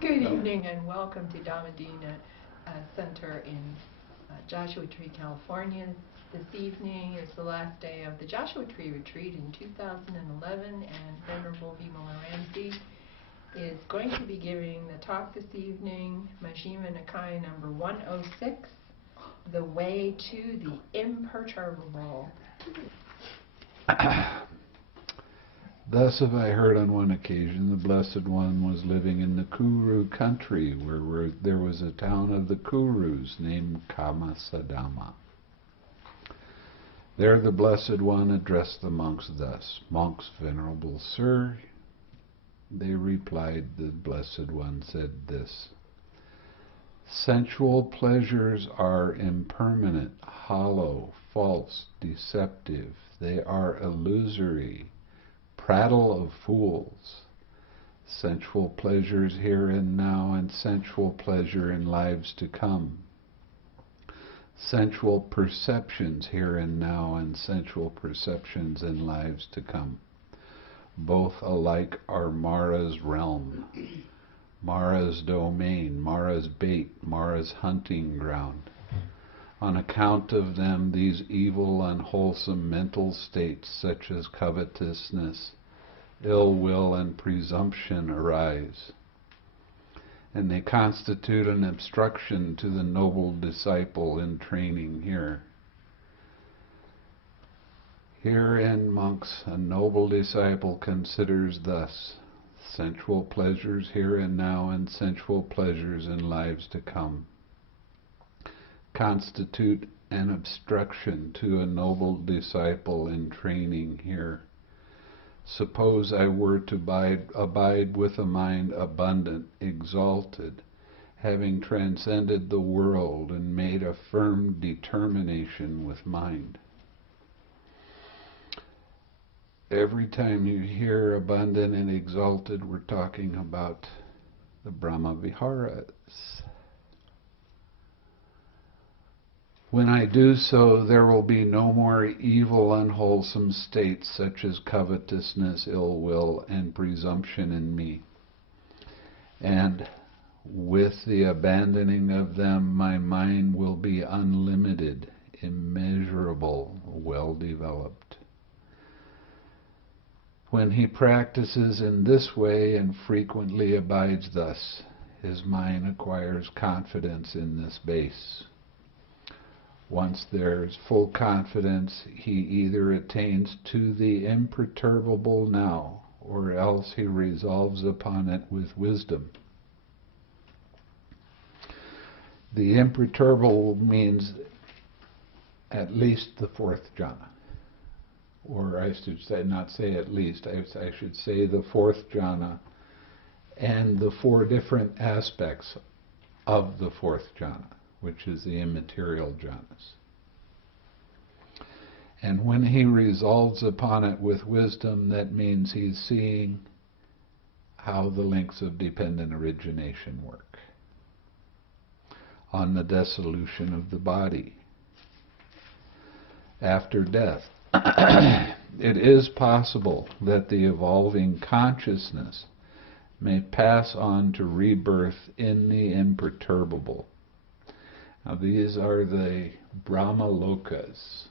Good evening and welcome to Dhammadina Center in Joshua Tree, California. This evening is the last day of the Joshua Tree Retreat in 2011, and Venerable Vimala Ramsey is going to be giving the talk this evening, Majjhima Nikaya number 106, The Way to the Imperturbable. Thus have I heard on one occasion the Blessed One was living in the Kuru country, where there was a town of the Kurus named Kamasadama. There the Blessed One addressed the monks thus, "Monks, Venerable Sir," they replied, the Blessed One said this: "Sensual pleasures are impermanent, hollow, false, deceptive. They are illusory, prattle of fools. Sensual pleasures here and now, and sensual pleasure in lives to come. Sensual perceptions here and now, and sensual perceptions in lives to come. Both alike are Mara's realm, Mara's domain, Mara's bait, Mara's hunting ground. On account of them, these evil, unwholesome mental states, such as covetousness, ill will, and presumption, arise, and they constitute an obstruction to the noble disciple in training here. Herein, monks, a noble disciple considers thus: sensual pleasures here and now, and sensual pleasures in lives to come, constitute an obstruction to a noble disciple in training here. Suppose I were to abide with a mind abundant, exalted, having transcended the world and made a firm determination with mind." Every time you hear abundant and exalted, we're talking about the Brahma Viharas. "When I do so, there will be no more evil, unwholesome states such as covetousness, ill will, and presumption in me. And with the abandoning of them, my mind will be unlimited, immeasurable, well-developed. When he practices in this way and frequently abides thus, his mind acquires confidence in this base. Once there is full confidence, he either attains to the imperturbable now, or else he resolves upon it with wisdom." The imperturbable means at least the fourth jhana. Or I should say, not say at least, I should say the fourth jhana and the four different aspects of the fourth jhana, which is the immaterial jhanas. And when he resolves upon it with wisdom, that means he's seeing how the links of dependent origination work on the dissolution of the body. After death, it is possible that the evolving consciousness may pass on to rebirth in the imperturbable. Now these are the Brahmalokas.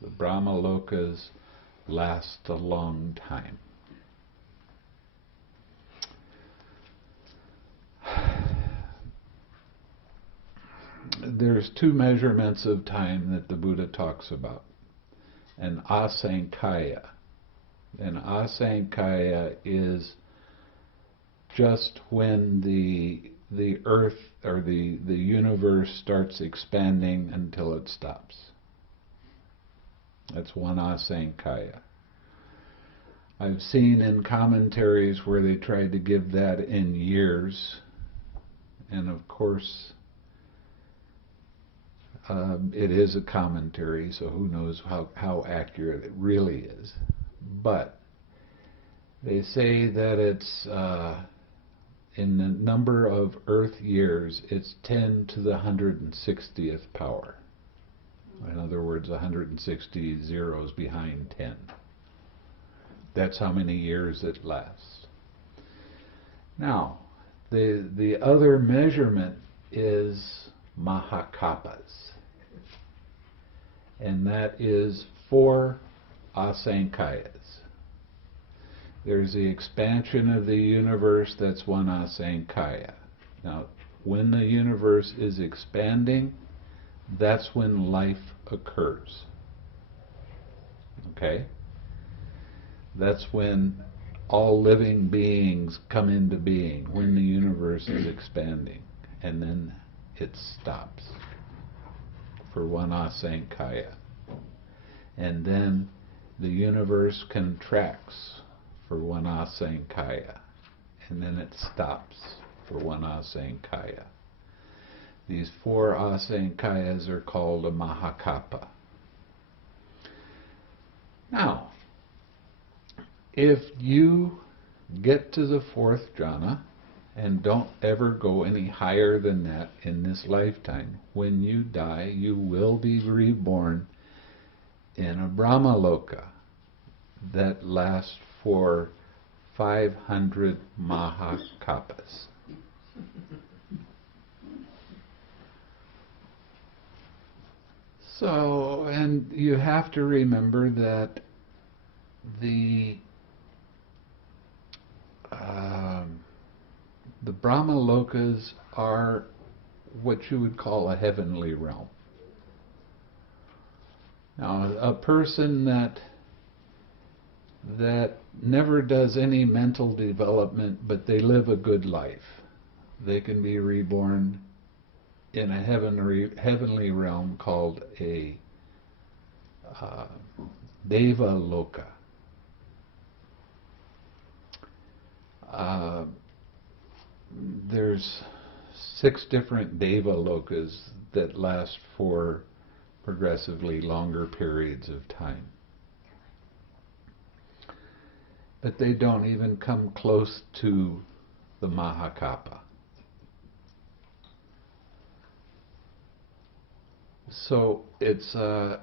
The Brahmalokas last a long time. There's two measurements of time that the Buddha talks about. An Āneñjasappāya. An Āneñjasappāya is just when the earth or the universe starts expanding until it stops. That's one Āneñjasappāya. I've seen in commentaries where they tried to give that in years, and of course it is a commentary, so who knows how accurate it really is. But they say that it's in the number of Earth years, it's 10 to the 160th power. In other words, 160 zeros behind 10. That's how many years it lasts. Now, The other measurement is mahakapas, and that is 4 Āneñjasappāyas. There's the expansion of the universe, that's 1 Āneñjasappāya. Now, when the universe is expanding, that's when life occurs. Okay? That's when all living beings come into being, when the universe is expanding. And then it stops for 1 Āneñjasappāya. And then the universe contracts for 1 Āneñjasappāya. And then it stops for 1 Āneñjasappāya. These 4 Āneñjasappāyas are called a mahakapa. Now, if you get to the 4th jhana and don't ever go any higher than that in this lifetime, when you die, you will be reborn in a Brahmaloka that lasts for 500 mahakapas. So, and you have to remember that the Brahmalokas are what you would call a heavenly realm. Now, a person that never does any mental development, but they live a good life, they can be reborn in a heavenly realm called a Deva Loka. There's 6 different Deva Lokas that last for progressively longer periods of time. But they don't even come close to the Mahakapa. So it's a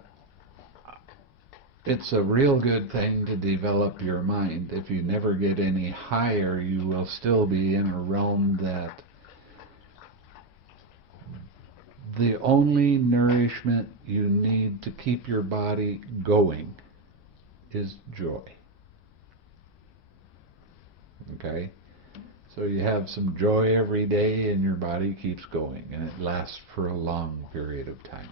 real good thing to develop your mind. If you never get any higher, you will still be in a realm that the only nourishment you need to keep your body going is joy. Okay? So you have some joy every day and your body keeps going, and it lasts for a long period of time.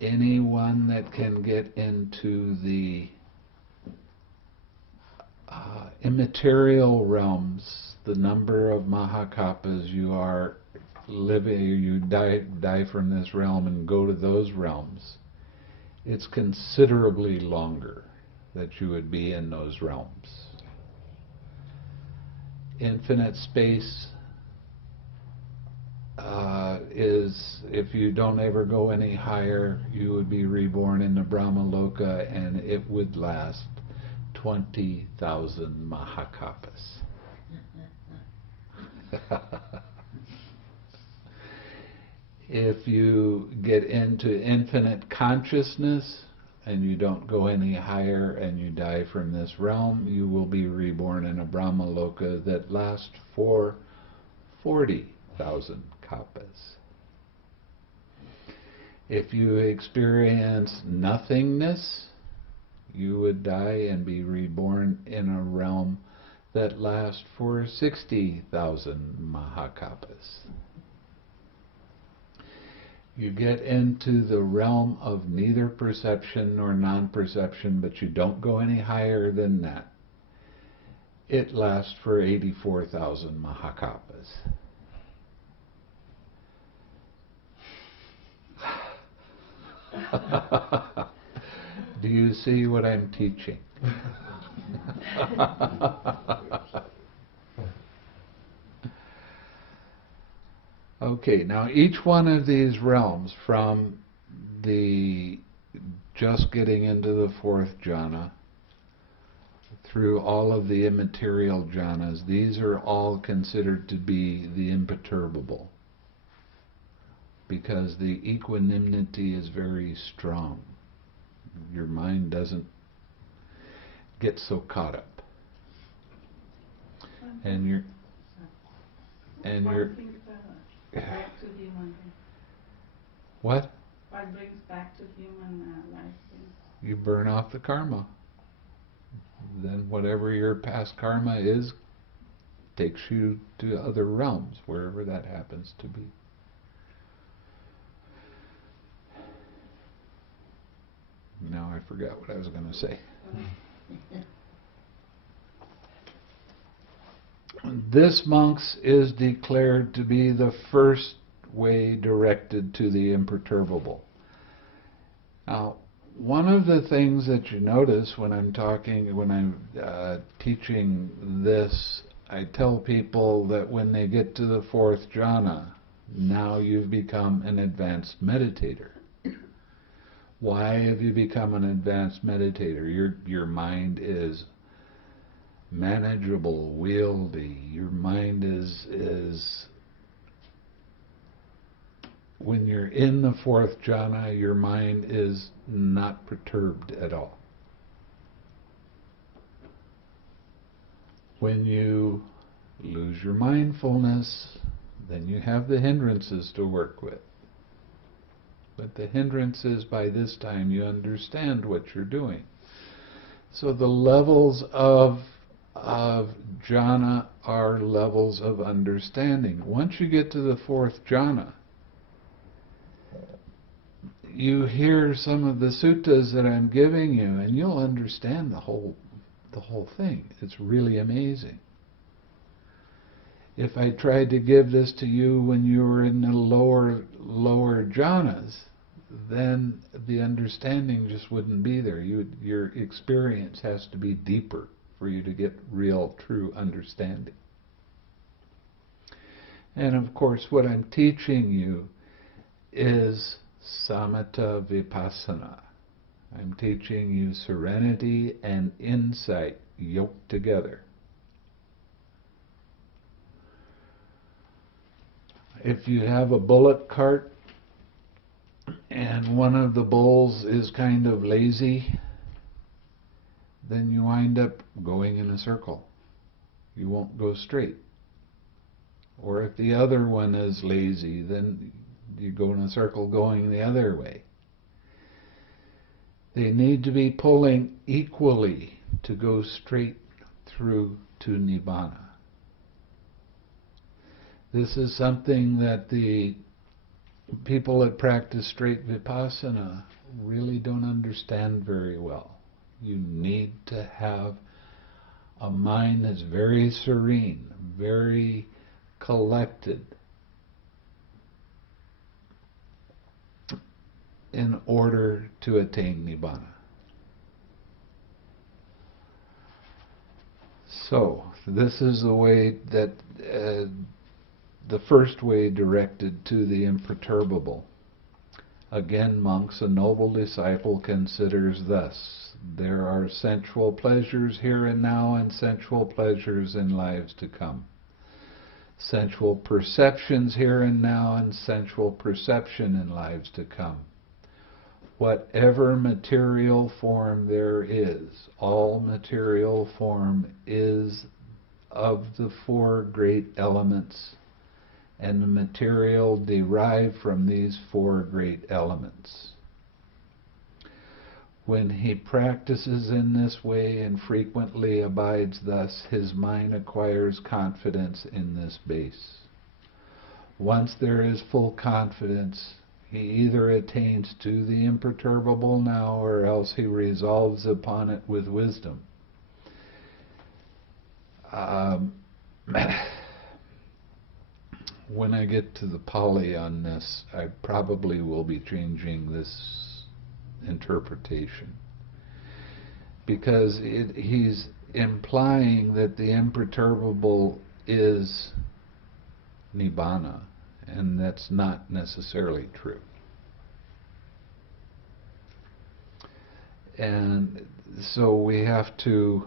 Anyone that can get into the immaterial realms, the number of mahakapas you are living, you die from this realm and go to those realms, it's considerably longer that you would be in those realms. Infinite space is, if you don't ever go any higher, you would be reborn in the Brahmaloka, and it would last 20,000 mahakapas. If you get into infinite consciousness and you don't go any higher and you die from this realm, you will be reborn in a Brahmaloka that lasts for 40,000 kapas. If you experience nothingness, you would die and be reborn in a realm that lasts for 60,000 mahakapas. You get into the realm of neither perception nor non-perception, but you don't go any higher than that. It lasts for 84,000 mahakapas. Do you see what I'm teaching? Okay, now each one of these realms, from the just getting into the 4th jhana through all of the immaterial jhanas, these are all considered to be the imperturbable, because the equanimity is very strong. Your mind doesn't get so caught up. and you're What brings back to human? What? What brings back to human life? You burn off the karma. Then whatever your past karma is takes you to other realms, wherever that happens to be. Now I forgot what I was going to say. This, monks, is declared to be the first way directed to the imperturbable. Now, one of the things that you notice when I'm teaching this, I tell people that when they get to the fourth jhana, now you've become an advanced meditator. Why have you become an advanced meditator? Your mind is manageable, wieldy. Your mind is when you're in the fourth jhana, your mind is not perturbed at all. When you lose your mindfulness, then you have the hindrances to work with. But the hindrances, by this time, you understand what you're doing. So the levels of jhana are levels of understanding. Once you get to the fourth jhana, you hear some of the suttas that I'm giving you, and you'll understand the whole thing. It's really amazing. If I tried to give this to you when you were in the lower jhanas, then the understanding just wouldn't be there. Your experience has to be deeper for you to get real, true understanding. And of course, what I'm teaching you is samatha vipassana. I'm teaching you serenity and insight yoked together. If you have a bullock cart and one of the bulls is kind of lazy, then you wind up going in a circle. You won't go straight. Or if the other one is lazy, then you go in a circle going the other way. They need to be pulling equally to go straight through to Nibbāna. This is something that the people that practice straight vipassana really don't understand very well. You need to have a mind that's very serene, very collected, in order to attain Nibbāna. So, this is the way that the first way directed to the imperturbable. Again, monks, a noble disciple considers thus: there are sensual pleasures here and now and sensual pleasures in lives to come. Sensual perceptions here and now and sensual perception in lives to come. Whatever material form there is, all material form is of the four great elements, and the material derived from these four great elements. When he practices in this way and frequently abides thus, his mind acquires confidence in this base. Once there is full confidence, he either attains to the imperturbable now, or else he resolves upon it with wisdom. When I get to the Pali on this, I probably will be changing this interpretation, because he's implying that the imperturbable is Nibbāna, and that's not necessarily true. And so we have to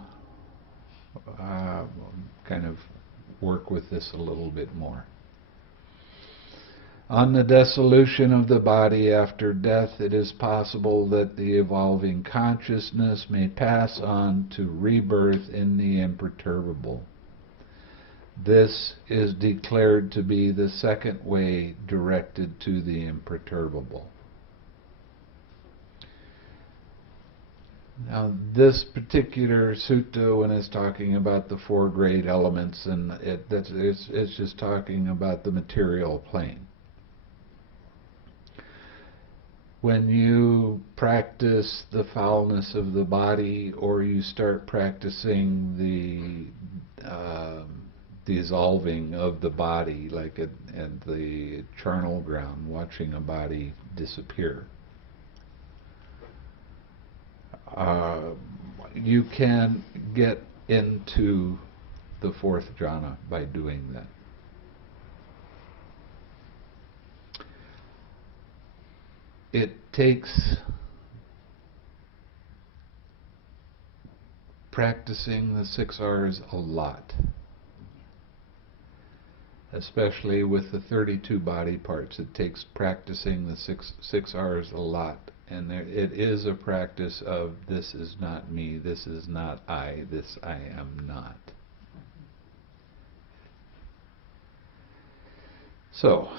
kind of work with this a little bit more. On the dissolution of the body after death, it is possible that the evolving consciousness may pass on to rebirth in the imperturbable. This is declared to be the second way directed to the imperturbable. Now, this particular sutta, when it's talking about the four great elements, and it's just talking about the material plane. When you practice the foulness of the body, or you start practicing the dissolving of the body, like at the charnel ground, watching a body disappear, you can get into the fourth jhana by doing that. It takes practicing the 6 R's a lot, especially with the 32 body parts. It takes practicing the six R's a lot. And it is a practice of, this is not me, this is not I, this I am not. So,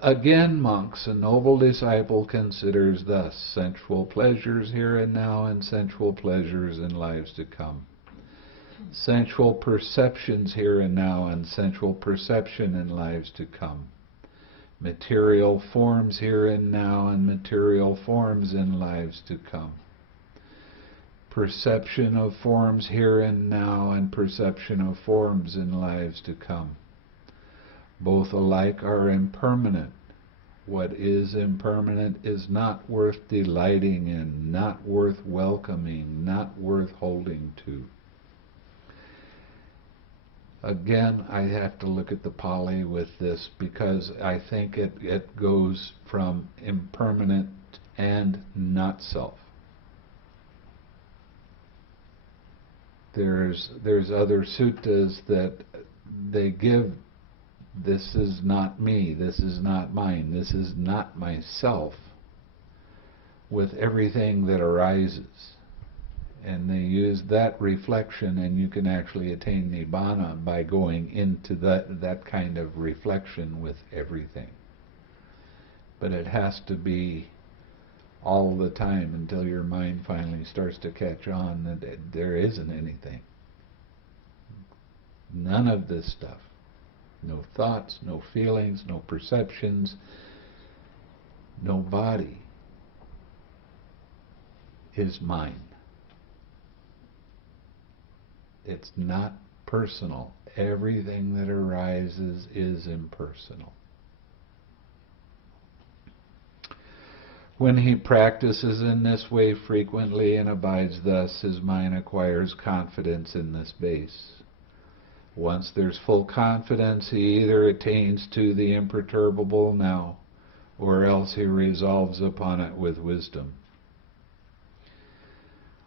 again, monks, a noble disciple considers thus sensual pleasures here and now and sensual pleasures in lives to come. Sensual perceptions here and now and sensual perception in lives to come. Material forms here and now and material forms in lives to come. Perception of forms here and now and perception of forms in lives to come. Both alike are impermanent. What is impermanent is not worth delighting in, not worth welcoming, not worth holding to. Again, I have to look at the Pali with this, because I think it goes from impermanent and not self. There's other suttas that they give, this is not me, this is not mine, this is not myself, with everything that arises. And they use that reflection, and you can actually attain Nibbāna by going into that kind of reflection with everything. But it has to be all the time until your mind finally starts to catch on that there isn't anything. None of this stuff. No thoughts, no feelings, no perceptions, no body is mine. It's not personal. Everything that arises is impersonal. When he practices in this way frequently and abides thus, his mind acquires confidence in this base. Once there's full confidence, he either attains to the imperturbable now, or else he resolves upon it with wisdom.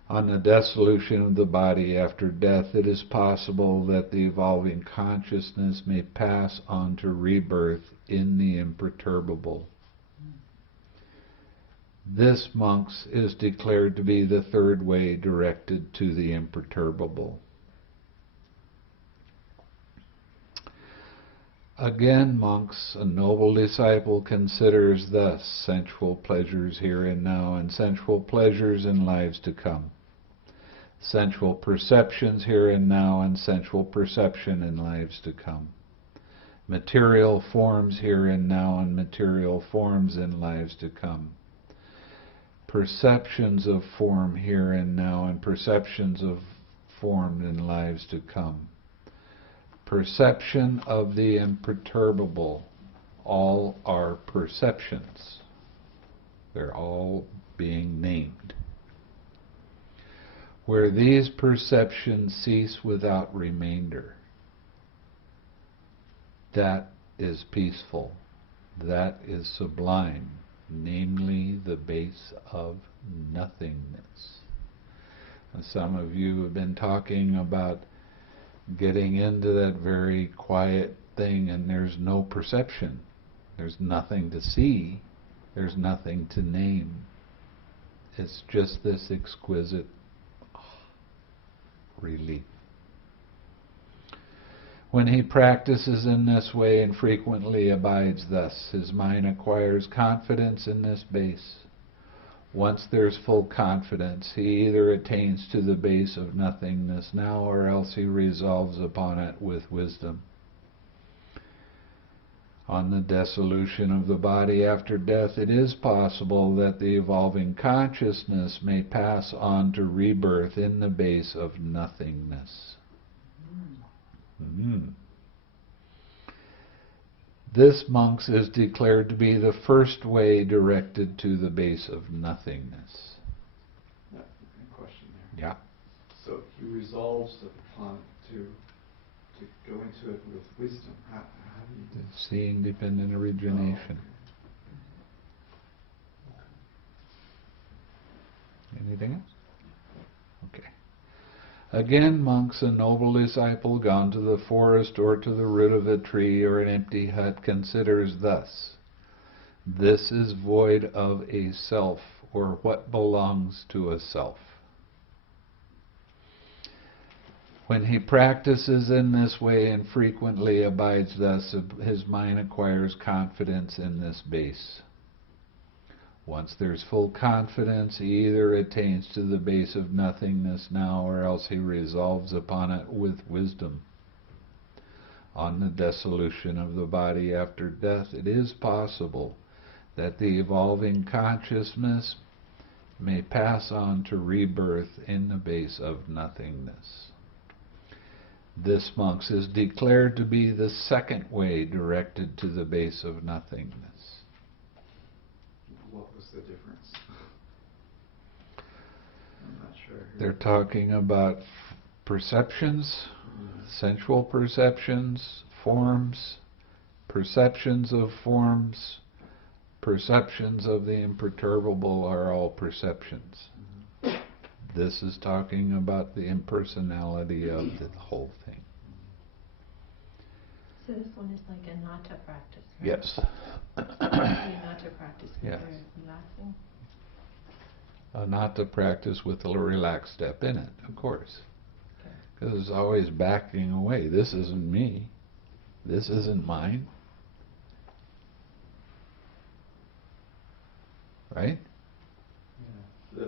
On the dissolution of the body after death, it is possible that the evolving consciousness may pass on to rebirth in the imperturbable. This, monks, is declared to be the third way directed to the imperturbable. Again, monks, a noble disciple considers thus sensual pleasures here and now and sensual pleasures in lives to come. Sensual perceptions here and now and sensual perception in lives to come. Material forms here and now and material forms in lives to come. Perceptions of form here and now and perceptions of form in lives to come. Perception of the imperturbable. All are perceptions. They're all being named. Where these perceptions cease without remainder, that is peaceful, that is sublime, namely the base of nothingness. And some of you have been talking about getting into that very quiet thing, and there's no perception. There's nothing to see. There's nothing to name. It's just this exquisite relief. When he practices in this way and frequently abides thus, his mind acquires confidence in this base. Once there's full confidence, he either attains to the base of nothingness now, or else he resolves upon it with wisdom. On the dissolution of the body after death, it is possible that the evolving consciousness may pass on to rebirth in the base of nothingness. This, monks, is declared to be the first way directed to the base of nothingness. Question there. Yeah. So he resolves upon to go into it with wisdom. How do you do that? Seeing dependent origination. Anything else? Okay. Again, monks, a noble disciple gone to the forest or to the root of a tree or an empty hut considers thus: this is void of a self, or what belongs to a self. When he practices in this way and frequently abides thus, his mind acquires confidence in this base. Once there's full confidence, he either attains to the base of nothingness now, or else he resolves upon it with wisdom. On the dissolution of the body after death, it is possible that the evolving consciousness may pass on to rebirth in the base of nothingness. This, monks, is declared to be the second way directed to the base of nothingness. What was the difference? I'm not sure. They're talking about perceptions, sensual perceptions, forms, perceptions of forms, perceptions of the imperturbable are all perceptions. This is talking about the impersonality of the whole thing. So this one is like a anatta practice, right? Yes. The anatta practice when Yes. we're relaxing. Anatta practice with a relaxed step in it, of course. Because it's always backing away. This isn't me. This isn't mine. Right? Yeah.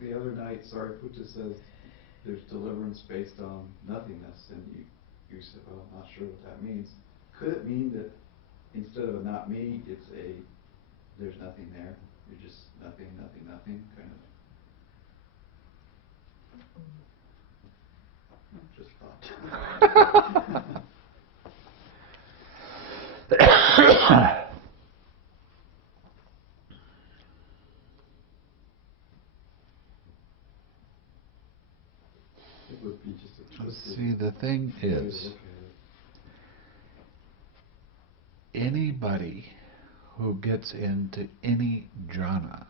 The other night, Sariputta says there's deliverance based on nothingness, and you said, well, I'm not sure what that means. Could it mean that instead of a not me, it's a there's nothing there? You're just nothing, nothing, nothing, kind of. Just thought. It would be just a twisted See, the thing way to is, look at it. anybody who gets into any jhāna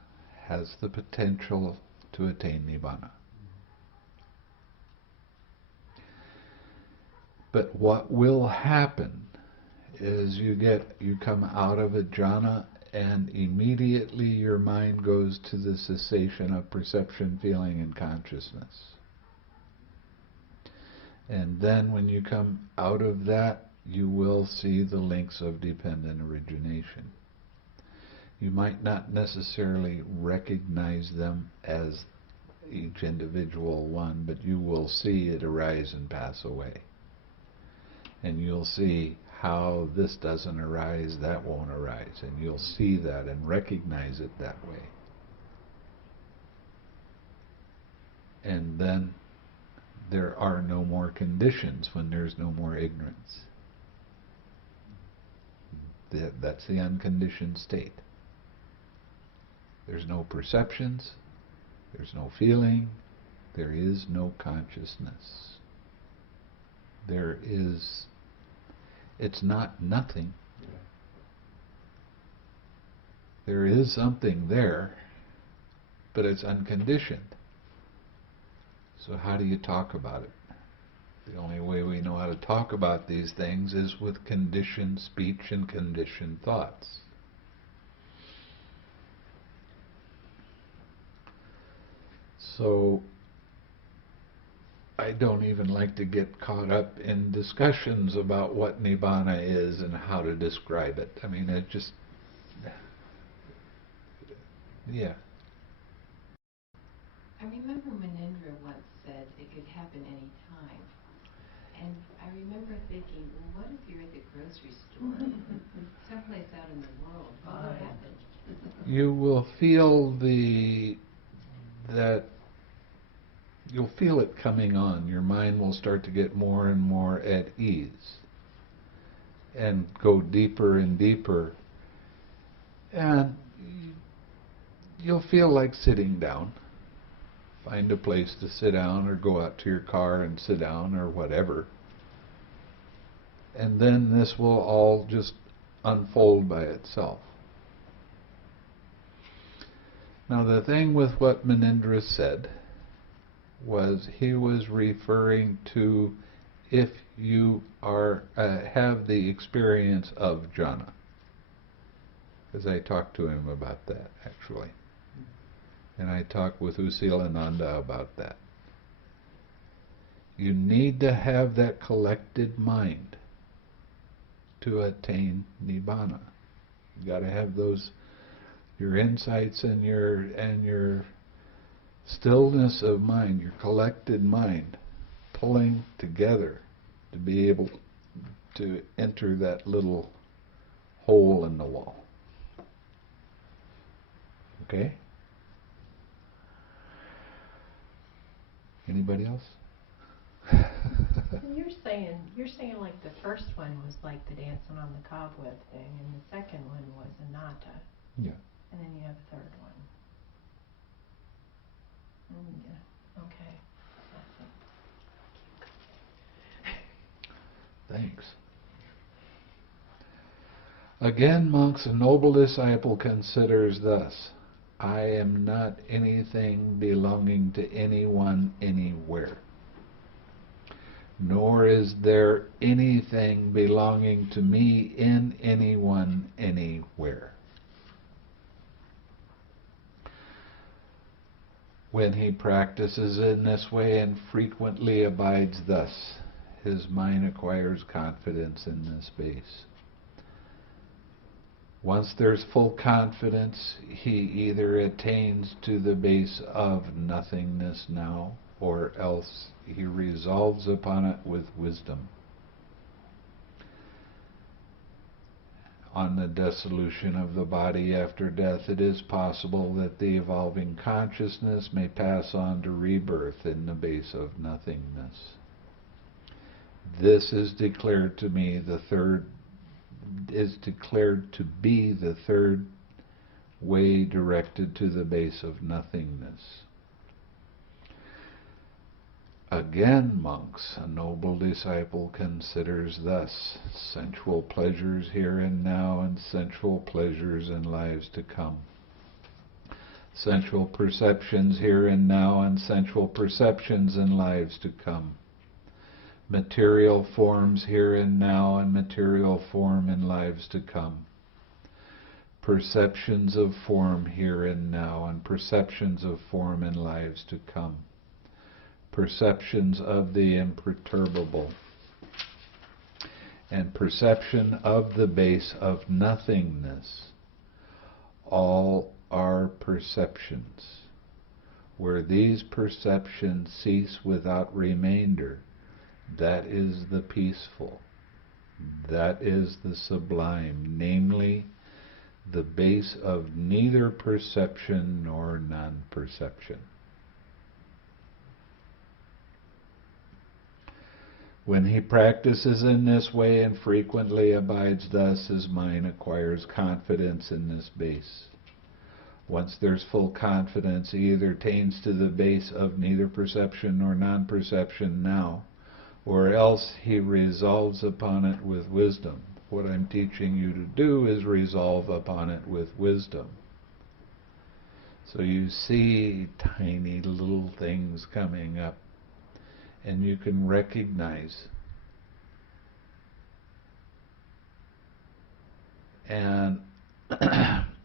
has the potential to attain Nibbāna. But what will happen is you come out of a jhāna and immediately your mind goes to the cessation of perception, feeling, and consciousness. And then when you come out of that, you will see the links of dependent origination. You might not necessarily recognize them as each individual one, but you will see it arise and pass away. And you'll see how this doesn't arise, that won't arise. And you'll see that and recognize it that way. And then there are no more conditions when there's no more ignorance. That's the unconditioned state. There's no perceptions, there's no feeling, there is no consciousness. It's not nothing. Yeah. There is something there, but it's unconditioned. So how do you talk about it? The only way we know how to talk about these things is with conditioned speech and conditioned thoughts. So I I don't even like to get caught up in discussions about what Nibbāna is and how to describe it. I mean, it just, yeah. I remember Munindra once said it could happen any time. And I remember thinking, well, what if you're at the grocery store, someplace out in the world? What would happen? You will feel you'll feel it coming on. Your mind will start to get more and more at ease and go deeper and deeper. And you'll feel like sitting down. Find a place to sit down or go out to your car and sit down or whatever. And then this will all just unfold by itself. Now the thing with what Munindra said was he was referring to if you are have the experience of jhāna. Because I talked to him about that actually. And I talked with Usilananda about that. You need to have that collected mind to attain Nibbāna. You got to have those, your insights and your stillness of mind, your collected mind, pulling together to be able to enter that little hole in the wall. Okay? Anybody else? And you're saying like the first one was like the dancing on the cobweb thing, and the second one was anatta. Yeah. And then you have a third one. Yeah. Okay. Thanks. Again, monks, a noble disciple considers thus: I am not anything belonging to anyone anywhere, nor is there anything belonging to me in anyone anywhere. When he practices in this way and frequently abides thus, his mind acquires confidence in this base. Once there's full confidence, he either attains to the base of nothingness now, or else he resolves upon it with wisdom. On the dissolution of the body after death, it is possible that the evolving consciousness may pass on to rebirth in the base of nothingness. This is declared to be the third way directed to the base of nothingness. Again, monks, a noble disciple considers thus: sensual pleasures here and now, and sensual pleasures in lives to come. Sensual perceptions here and now, and sensual perceptions in lives to come. Material forms here and now, and material form in lives to come. Perceptions of form here and now, and perceptions of form in lives to come. Perceptions of the imperturbable, and perception of the base of nothingness. All are perceptions. Where these perceptions cease without remainder, that is the peaceful, that is the sublime, namely the base of neither perception nor non-perception. When he practices in this way and frequently abides thus, his mind acquires confidence in this base. Once there's full confidence, he either attains to the base of neither perception nor non-perception now, or else he resolves upon it with wisdom. What I'm teaching you to do is resolve upon it with wisdom. So you see tiny little things coming up, and you can recognize and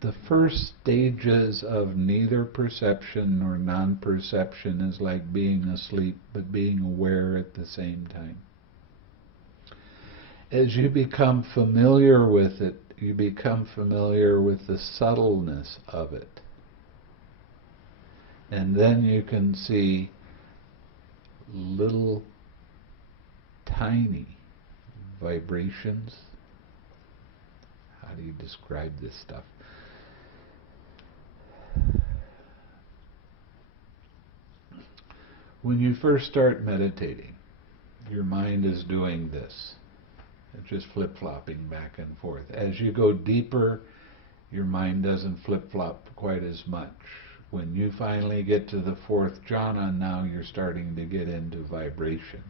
the first stages of neither perception nor non-perception is like being asleep, but being aware at the same time. As you become familiar with it, you become familiar with the subtleness of it. And then you can see little tiny vibrations. How do you describe this stuff? When you first start meditating, your mind is doing this. It's just flip-flopping back and forth. As you go deeper, your mind doesn't flip-flop quite as much. When you finally get to the fourth jhāna, now you're starting to get into vibration.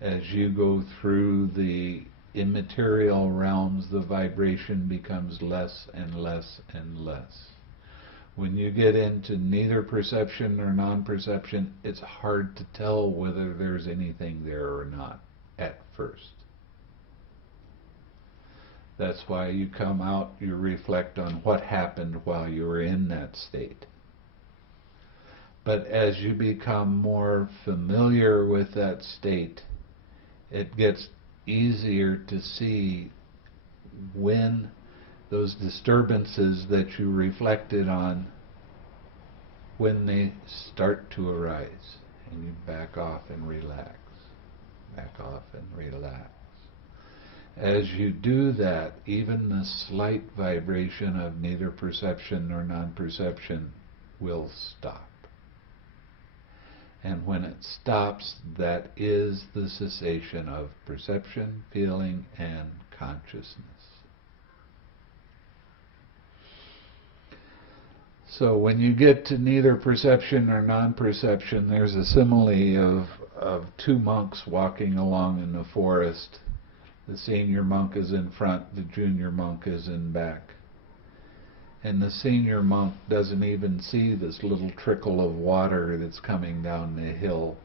As you go through the immaterial realms, the vibration becomes less and less and less. When you get into neither perception nor non-perception, it's hard to tell whether there's anything there or not at first. That's why you come out, you reflect on what happened while you were in that state. But as you become more familiar with that state, it gets easier to see when those disturbances that you reflected on, when they start to arise, and you back off and relax, back off and relax. As you do that, even the slight vibration of neither perception nor non-perception will stop. And when it stops, that is the cessation of perception, feeling, and consciousness. So when you get to neither perception or non-perception, there's a simile of two monks walking along in the forest. The senior monk is in front, the junior monk is in back. And the senior monk doesn't even see this little trickle of water that's coming down the hill.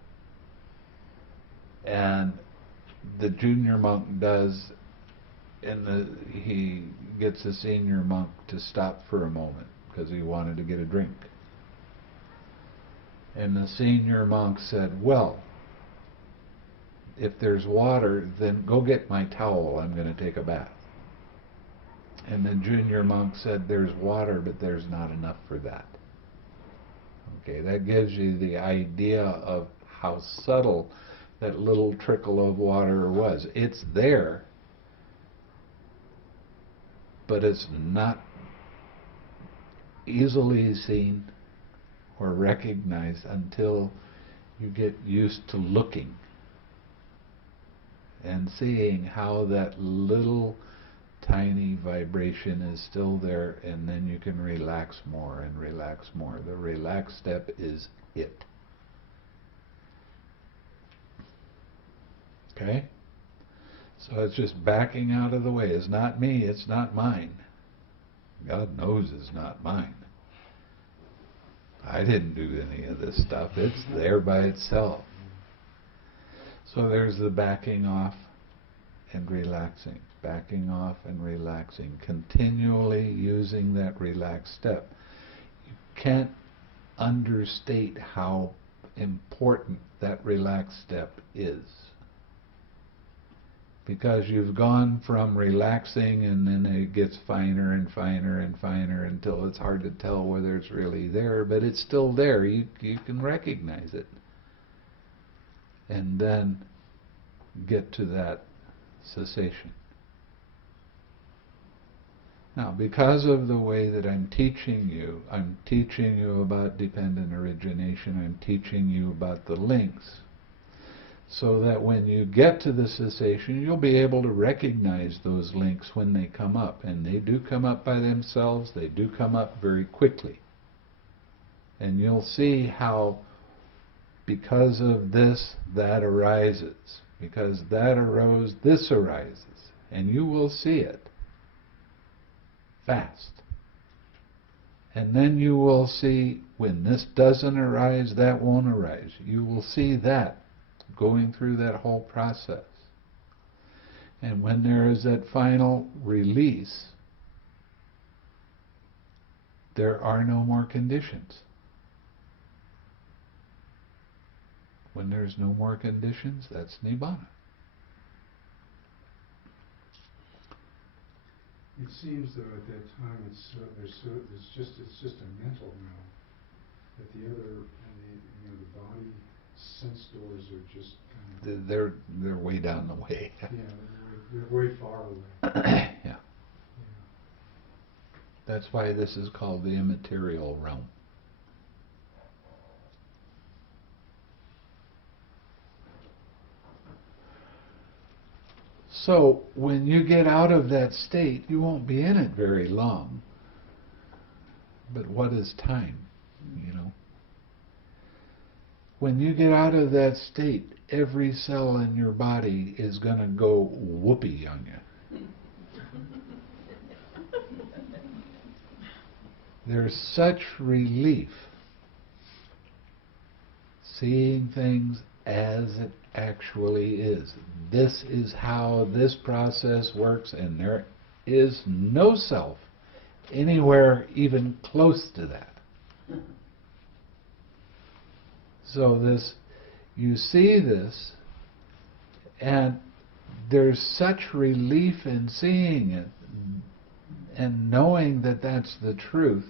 And the junior monk does, and he gets the senior monk to stop for a moment because he wanted to get a drink. And the senior monk said, "Well, if there's water, then go get my towel, I'm going to take a bath." And the junior monk said, "There's water, but there's not enough for that." Okay, that gives you the idea of how subtle that little trickle of water was. It's there, but it's not easily seen or recognized until you get used to looking and seeing how that little tiny vibration is still there, and then you can relax more and relax more. The relax step is it. Okay? So it's just backing out of the way. It's not me, it's not mine. God knows it's not mine. I didn't do any of this stuff. It's there by itself. So there's the backing off and relaxing, backing off and relaxing, continually using that relaxed step. You can't understate how important that relaxed step is. Because you've gone from relaxing and then it gets finer and finer and finer until it's hard to tell whether it's really there, but it's still there. You can recognize it. And then get to that cessation. Now, because of the way that I'm teaching you about dependent origination, I'm teaching you about the links, so that when you get to the cessation, you'll be able to recognize those links when they come up. And they do come up by themselves, they do come up very quickly. And you'll see how, because of this, that arises. Because that arose, this arises. And you will see it fast. And then you will see, when this doesn't arise, that won't arise. You will see that going through that whole process. And when there is that final release, there are no more conditions. When there's no more conditions, that's Nibbāna. It seems though at that time it's just a mental realm. That the other, the body sense doors are just kind of They're way down the way. yeah, they're way far away. Yeah. That's why this is called the immaterial realm. So when you get out of that state, you won't be in it very long. But what is time? When you get out of that state, every cell in your body is going to go whoopee on you. There's such relief seeing things as it actually is. This is how this process works, and there is no self anywhere even close to that. So you see this, and there's such relief in seeing it and knowing that that's the truth.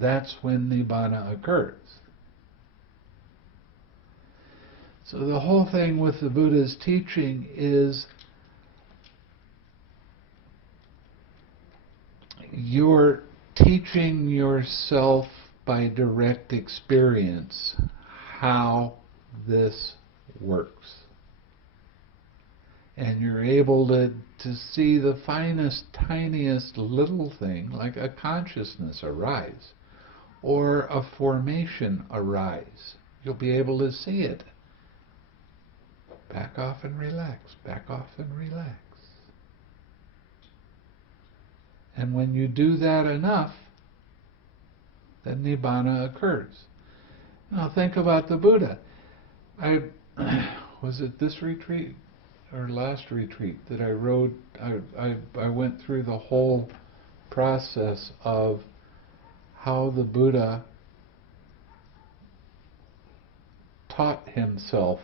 That's when Nibbāna occurs. So the whole thing with the Buddha's teaching is you're teaching yourself by direct experience how this works. And you're able to see the finest, tiniest little thing, like a consciousness arise, or a formation arise. You'll be able to see it. Back off and relax, back off and relax. And when you do that enough, then Nibbāna occurs. Now think about the Buddha. Was it this retreat or last retreat that I wrote? I went through the whole process of how the Buddha taught himself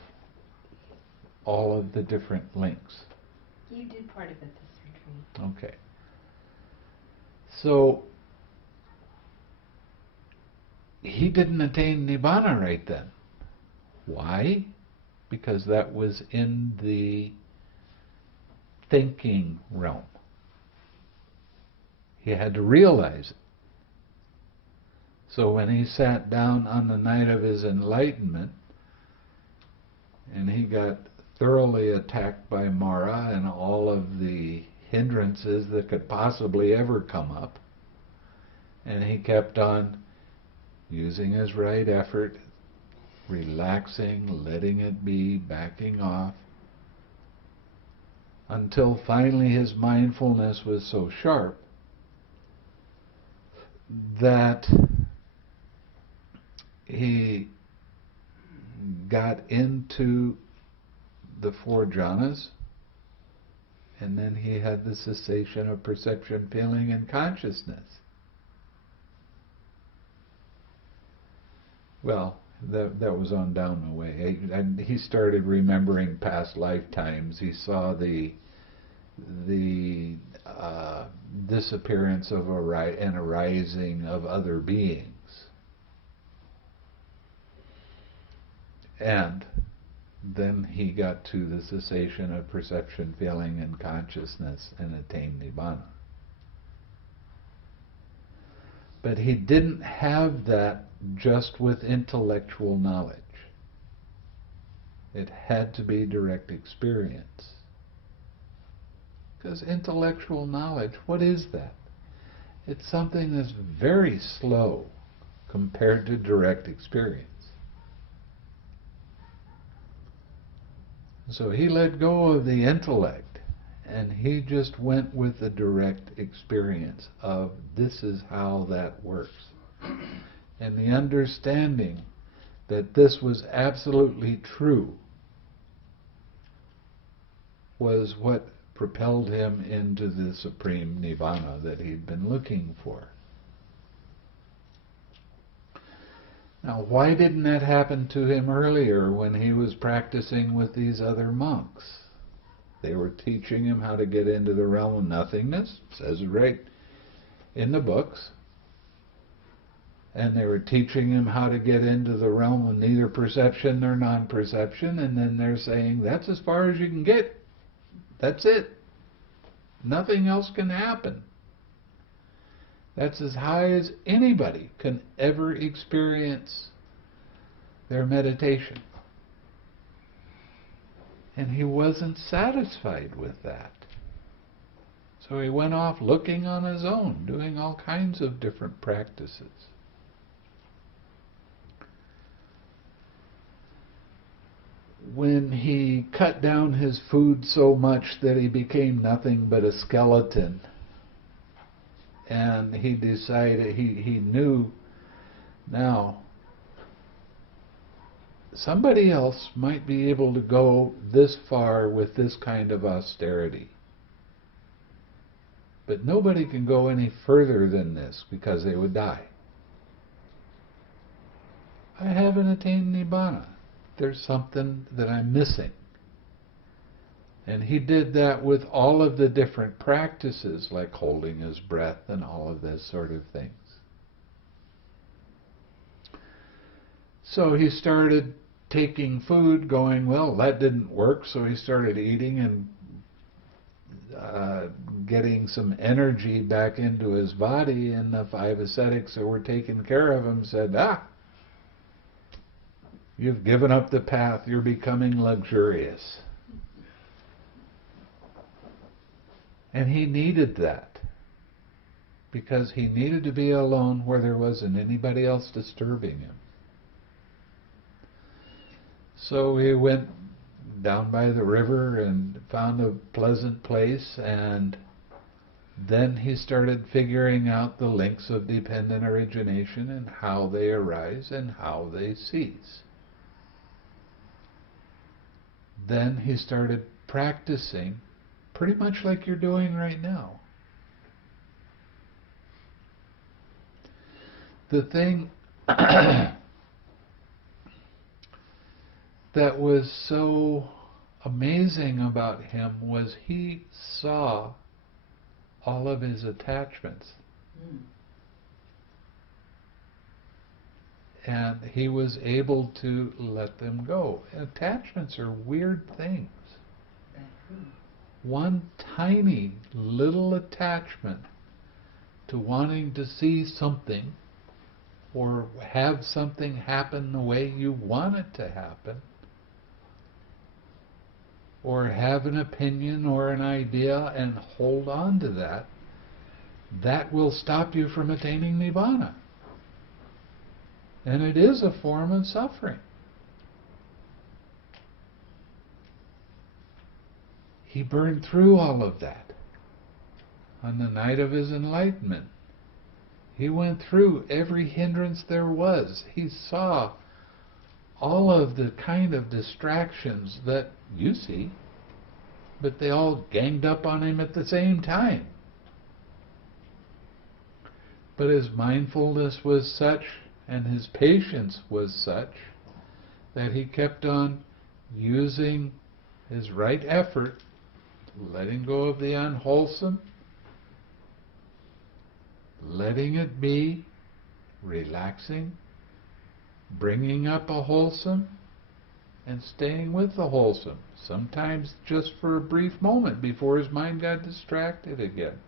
all of the different links. You did part of it this retreat. Okay. So he didn't attain Nibbāna right then. Why? Because that was in the thinking realm. He had to realize it. So when he sat down on the night of his enlightenment, and he got thoroughly attacked by Mara and all of the hindrances that could possibly ever come up, and he kept on using his right effort, relaxing, letting it be, backing off, until finally his mindfulness was so sharp that he got into the 4 jhanas, and then he had the cessation of perception, feeling, and consciousness. Well, that was on down the way. And he started remembering past lifetimes. He saw the disappearance of and arising of other beings. And then he got to the cessation of perception, feeling, and consciousness and attained Nibbāna. But he didn't have that just with intellectual knowledge. It had to be direct experience. Because intellectual knowledge, what is that? It's something that's very slow compared to direct experience. So he let go of the intellect, and he just went with the direct experience of this is how that works. And the understanding that this was absolutely true was what propelled him into the supreme Nibbāna that he'd been looking for. Now, why didn't that happen to him earlier when he was practicing with these other monks? They were teaching him how to get into the realm of nothingness, says it right in the books. And they were teaching him how to get into the realm of neither perception nor non-perception, and then they're saying, that's as far as you can get. That's it. Nothing else can happen. That's as high as anybody can ever experience their meditation. And he wasn't satisfied with that. So he went off looking on his own, doing all kinds of different practices. When he cut down his food so much that he became nothing but a skeleton, and he decided, he knew now somebody else might be able to go this far with this kind of austerity. But nobody can go any further than this because they would die. I haven't attained Nibbāna. There's something that I'm missing. And he did that with all of the different practices, like holding his breath and all of this sort of things. So he started taking food, going, well, that didn't work, so he started eating and getting some energy back into his body, and the 5 ascetics that were taking care of him said, you've given up the path, you're becoming luxurious. And he needed that, because he needed to be alone where there wasn't anybody else disturbing him. So he went down by the river and found a pleasant place, and then he started figuring out the links of dependent origination and how they arise and how they cease. Then he started practicing pretty much like you're doing right now. The thing that was so amazing about him was he saw all of his attachments. And he was able to let them go. Attachments are weird things. One tiny little attachment to wanting to see something or have something happen the way you want it to happen, or have an opinion or an idea and hold on to that, that will stop you from attaining Nibbāna. And it is a form of suffering. He burned through all of that on the night of his enlightenment. He went through every hindrance there was. He saw all of the kind of distractions that you see, but they all ganged up on him at the same time. But his mindfulness was such, and his patience was such, that he kept on using his right effort, letting go of the unwholesome, letting it be, relaxing, bringing up a wholesome, and staying with the wholesome, sometimes just for a brief moment before his mind got distracted again.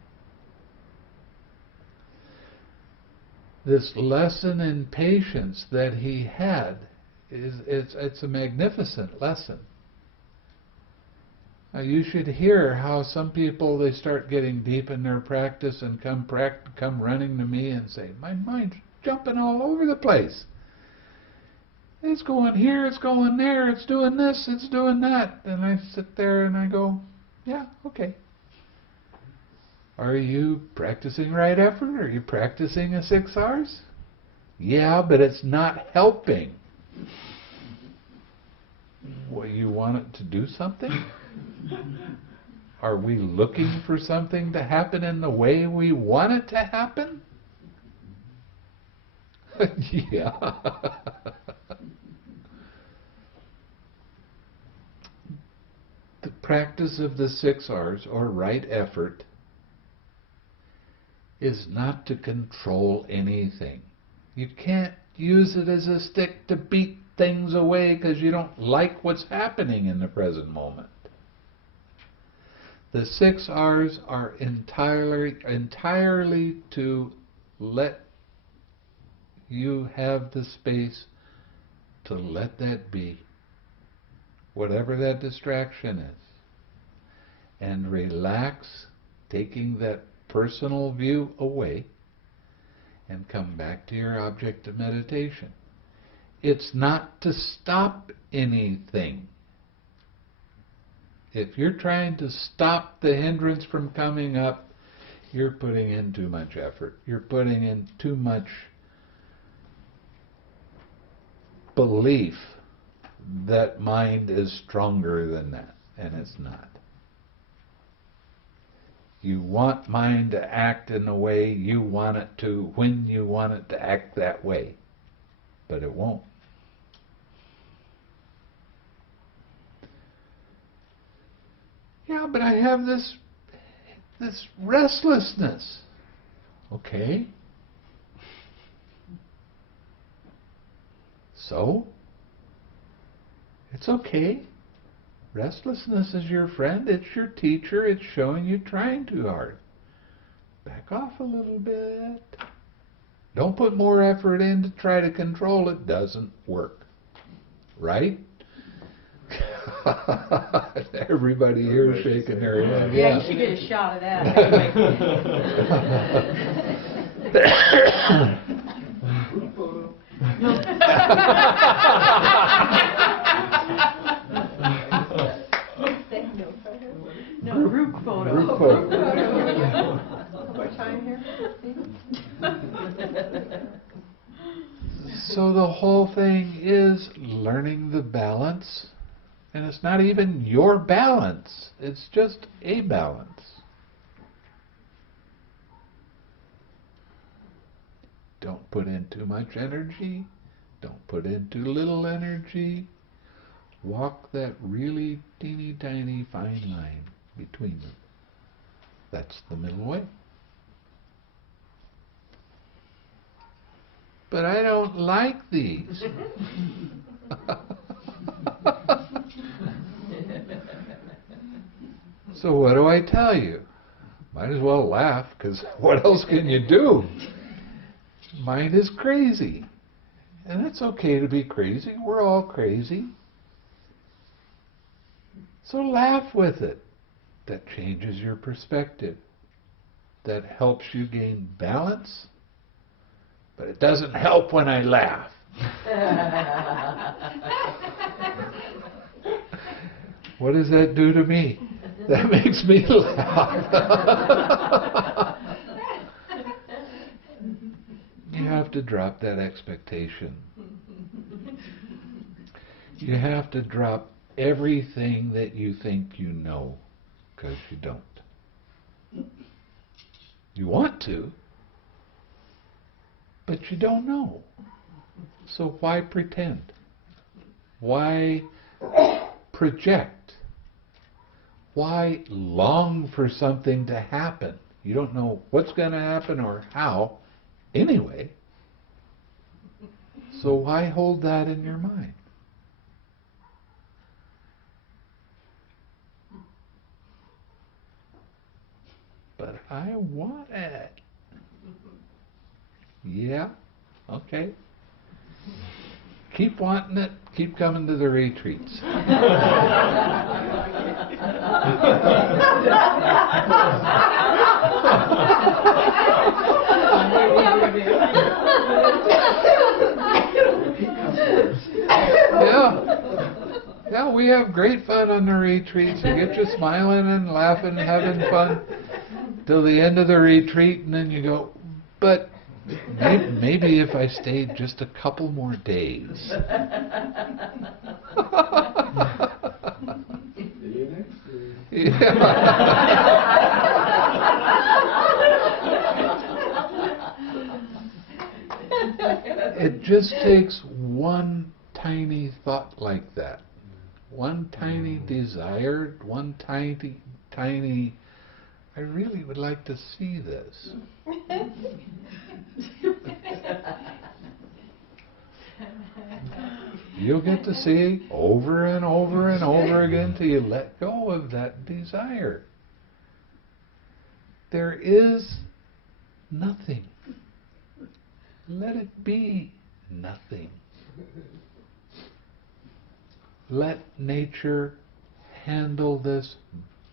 This lesson in patience that he had, it's a magnificent lesson. Now you should hear how some people, they start getting deep in their practice and come running to me and say, my mind's jumping all over the place. It's going here, it's going there, it's doing this, it's doing that. And I sit there and I go, yeah, okay. Are you practicing right effort? Are you practicing a 6 R's? Yeah, but it's not helping. Well, you want it to do something? Are we looking for something to happen in the way we want it to happen? Yeah. The practice of the 6 R's, or right effort, is not to control anything. You can't use it as a stick to beat things away because you don't like what's happening in the present moment. The 6 R's are entirely to let you have the space to let that be, whatever that distraction is, and relax, taking that personal view away, and come back to your object of meditation. It's not to stop anything. If you're trying to stop the hindrance from coming up, you're putting in too much effort. You're putting in too much belief that mind is stronger than that, and it's not. You want mind to act in the way you want it to, when you want it to act that way, but it won't. Yeah, but I have this restlessness. Okay. So, it's okay. Restlessness is your friend. It's your teacher. It's showing you trying too hard. Back off a little bit. Don't put more effort in to try to control it. Doesn't work. Right? Everybody here is shaking their head. Yeah, you should get a shot of that. Group photo. No, group photo. Group photo. More time here? So the whole thing is learning the balance, and it's not even your balance, it's just a balance. Don't put in too much energy, don't put in too little energy. Walk that really teeny tiny fine line between them. That's the middle way. But I don't like these. So what do I tell you? Might as well laugh, because what else can you do? Mind is crazy. And it's okay to be crazy. We're all crazy. So laugh with it. That changes your perspective. That helps you gain balance. But it doesn't help when I laugh. What does that do to me? That makes me laugh. You have to drop that expectation. You have to drop everything that you think you know, because you don't. You want to, but you don't know. So why pretend? Why project? Why long for something to happen? You don't know what's going to happen or how anyway. So why hold that in your mind? But I want it. Yeah? Okay. Keep wanting it. Keep coming to the retreats. Yeah, we have great fun on the retreats. We get you smiling and laughing, having fun till the end of the retreat, and then you go, but maybe if I stayed just a couple more days. See you next week. Yeah. It just takes one tiny thought like that. One tiny desire, one tiny, I really would like to see this. You'll get to see over and over and over again till you let go of that desire. There is nothing. Let it be nothing. Let nature handle this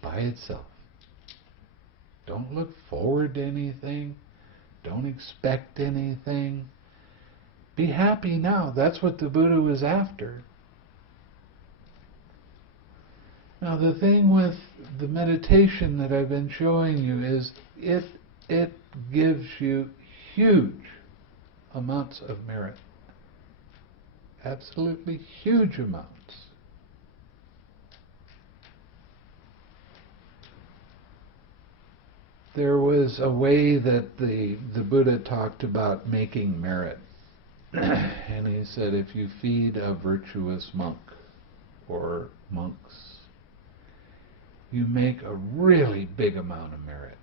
by itself. Don't look forward to anything. Don't expect anything. Be happy now. That's what the Buddha was after. Now the thing with the meditation that I've been showing you is it gives you huge amounts of merit. Absolutely huge amounts. There was a way that the Buddha talked about making merit. And he said, if you feed a virtuous monk or monks, you make a really big amount of merit.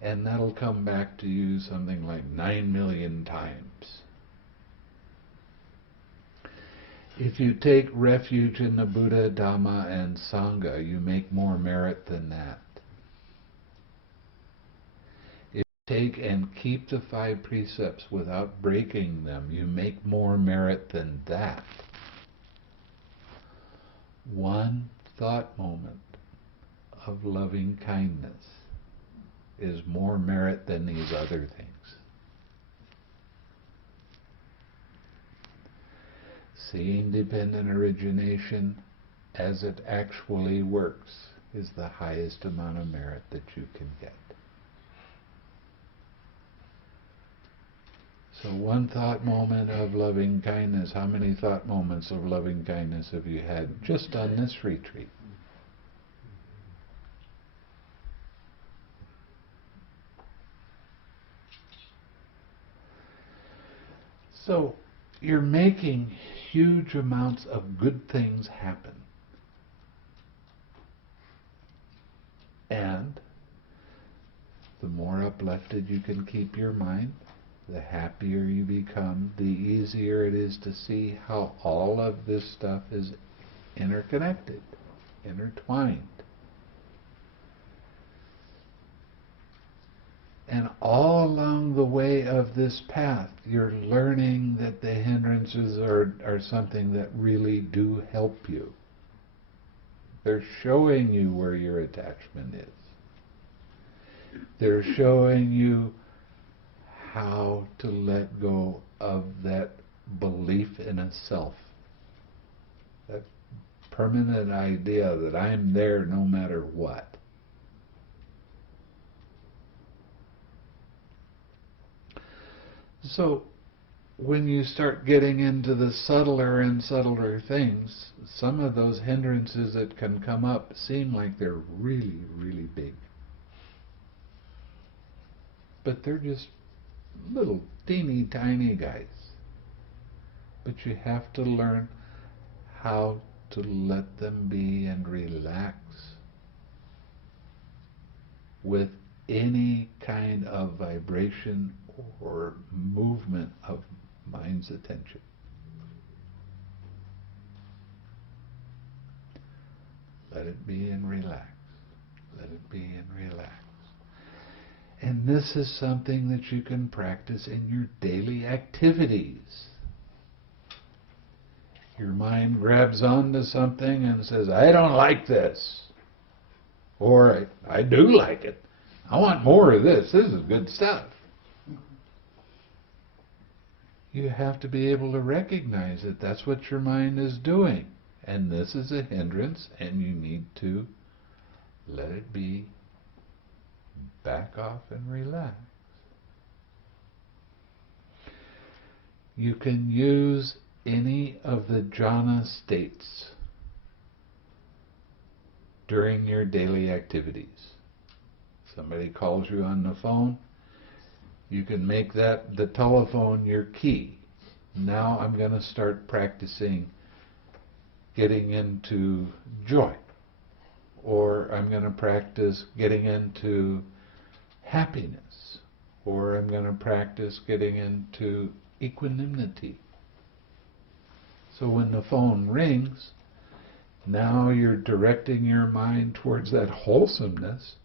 And that'll come back to you something like 9 million times. If you take refuge in the Buddha, Dhamma, and Sangha, you make more merit than that. Take and keep the 5 precepts without breaking them, you make more merit than that. One thought moment of loving kindness is more merit than these other things. Seeing dependent origination as it actually works is the highest amount of merit that you can get. So one thought moment of loving kindness, how many thought moments of loving kindness have you had just on this retreat? So you're making huge amounts of good things happen. And the more uplifted you can keep your mind, the happier you become, the easier it is to see how all of this stuff is interconnected, intertwined. And all along the way of this path, you're learning that the hindrances are something that really do help you. They're showing you where your attachment is. They're showing you how to let go of that belief in a self. That permanent idea that I'm there no matter what. So, when you start getting into the subtler and subtler things, some of those hindrances that can come up seem like they're really, really big. But they're just little teeny tiny guys. But you have to learn how to let them be and relax with any kind of vibration or movement of mind's attention. Let it be and relax. Let it be and relax. And this is something that you can practice in your daily activities. Your mind grabs onto something and says, I don't like this. Or, I do like it. I want more of this. This is good stuff. You have to be able to recognize that that's what your mind is doing. And this is a hindrance, and you need to let it be, back off and relax. You can use any of the jhāna states during your daily activities. Somebody calls you on the phone, You can make that the telephone your key. Now I'm going to start practicing getting into joy. Or I'm going to practice getting into happiness. Or I'm going to practice getting into equanimity. So when the phone rings, now you're directing your mind towards that wholesomeness,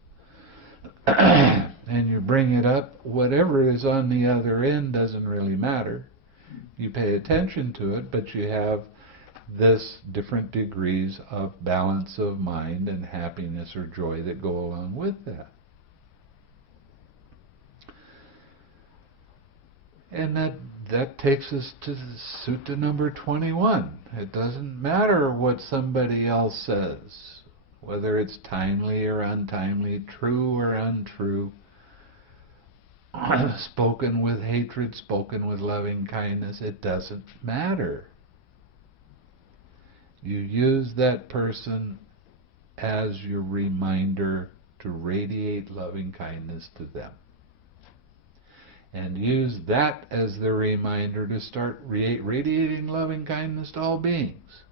and you bring it up. Whatever is on the other end doesn't really matter. You pay attention to it, but you have this different degrees of balance of mind and happiness or joy that go along with that. And that takes us to Sutta number 21. It doesn't matter what somebody else says, whether it's timely or untimely, true or untrue, spoken with hatred, spoken with loving kindness, it doesn't matter. You use that person as your reminder to radiate loving kindness to them. And use that as the reminder to start radiating loving kindness to all beings.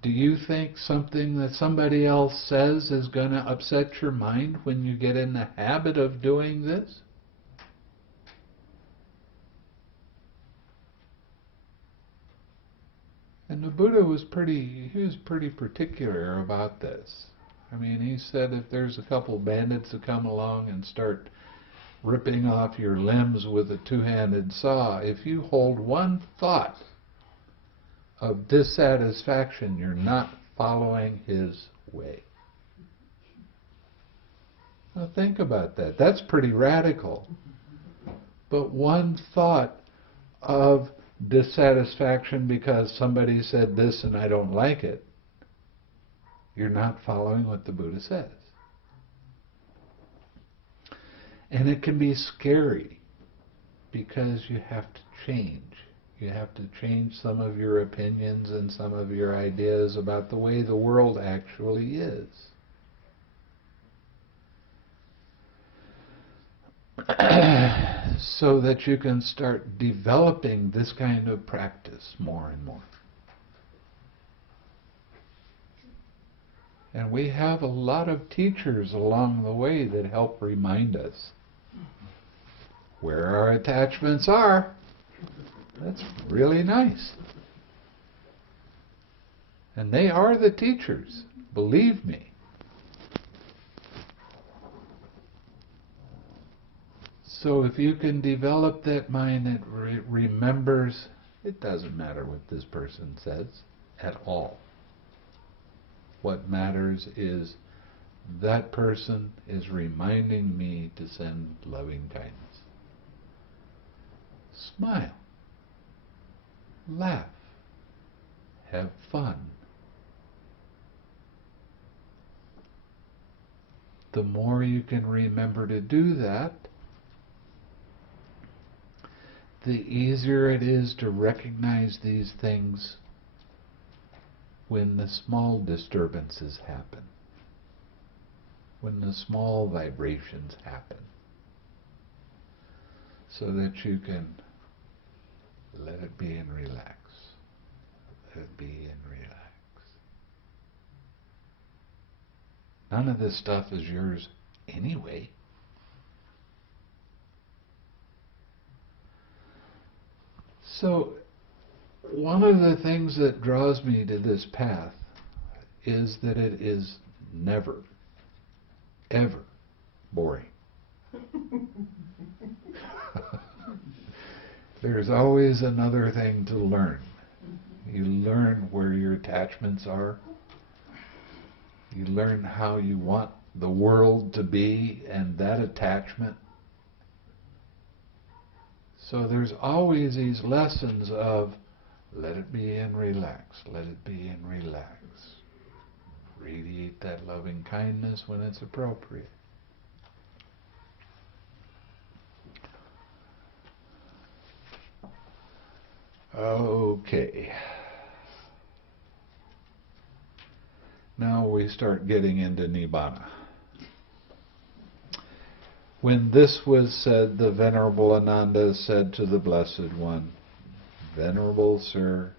Do you think something that somebody else says is going to upset your mind when you get in the habit of doing this? And the Buddha was pretty particular about this. I mean, he said if there's a couple bandits that come along and start ripping off your limbs with a two-handed saw, if you hold one thought of dissatisfaction, you're not following his way. Now think about that. That's pretty radical. But one thought of dissatisfaction because somebody said this and I don't like it, you're not following what the Buddha says. And it can be scary because you have to change. You have to change some of your opinions and some of your ideas about the way the world actually is. So that you can start developing this kind of practice more and more. And we have a lot of teachers along the way that help remind us where our attachments are. That's really nice. And they are the teachers, believe me. So if you can develop that mind that remembers, it doesn't matter what this person says at all. What matters is that person is reminding me to send loving kindness. Smile. Laugh. Have fun. The more you can remember to do that, the easier it is to recognize these things when the small disturbances happen, when the small vibrations happen, so that you can let it be and relax. Let it be and relax. None of this stuff is yours anyway. So, one of the things that draws me to this path is that it is never, ever boring. There's always another thing to learn. You learn where your attachments are. You learn how you want the world to be and that attachment. So there's always these lessons of let it be and relax, let it be and relax. Radiate that loving kindness when it's appropriate. Okay. Now we start getting into Nibbāna. When this was said, the Venerable Ananda said to the Blessed One, Venerable Sir,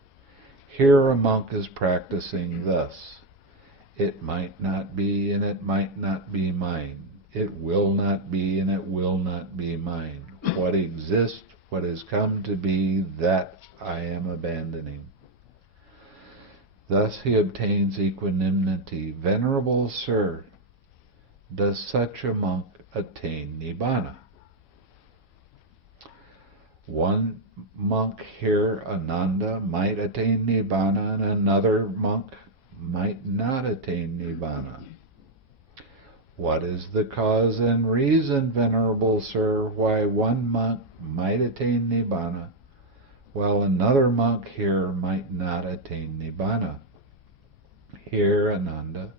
here a monk is practicing thus. It might not be and it might not be mine. It will not be and it will not be mine. What exists, what has come to be, that I am abandoning. Thus he obtains equanimity. Venerable Sir, does such a monk attain Nibbāna? One monk here, Ananda, might attain Nibbāna, and another monk might not attain Nibbāna. What is the cause and reason, Venerable Sir, why one monk might attain Nibbāna, while another monk here might not attain Nibbāna? Here, Ananda,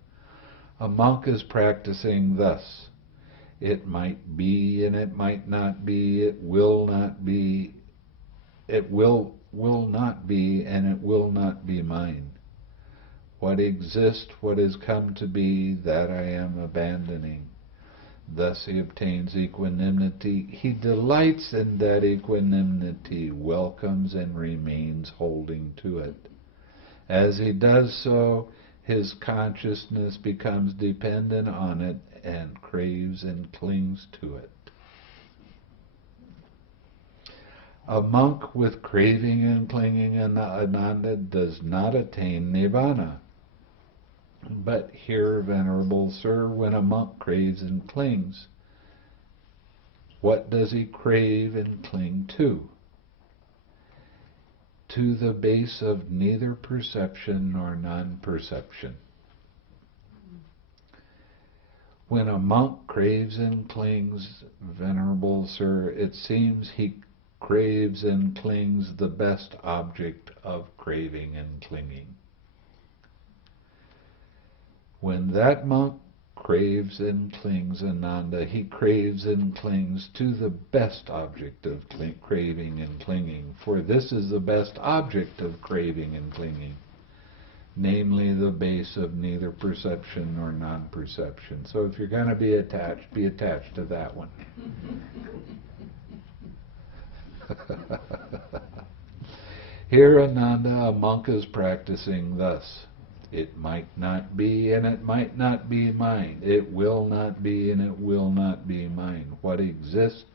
a monk is practicing thus. It might be and it might not be, it will not be, it will not be and it will not be mine. What exists, what has come to be, that I am abandoning. Thus he obtains equanimity. He delights in that equanimity, welcomes and remains holding to it. As he does so, his consciousness becomes dependent on it and craves and clings to it. A monk with craving and clinging, Ananda, does not attain Nibbāna. But here, Venerable Sir, when a monk craves and clings, what does he crave and cling to? To the base of neither perception nor non-perception. When a monk craves and clings, Venerable Sir, it seems he craves and clings the best object of craving and clinging. When that monk craves and clings, Ananda, he craves and clings to the best object of craving and clinging, for this is the best object of craving and clinging, namely the base of neither perception nor non-perception. So if you're going to be attached to that one. Here, Ananda, a monk is practicing thus. It might not be and it might not be mine. It will not be and it will not be mine. What exists,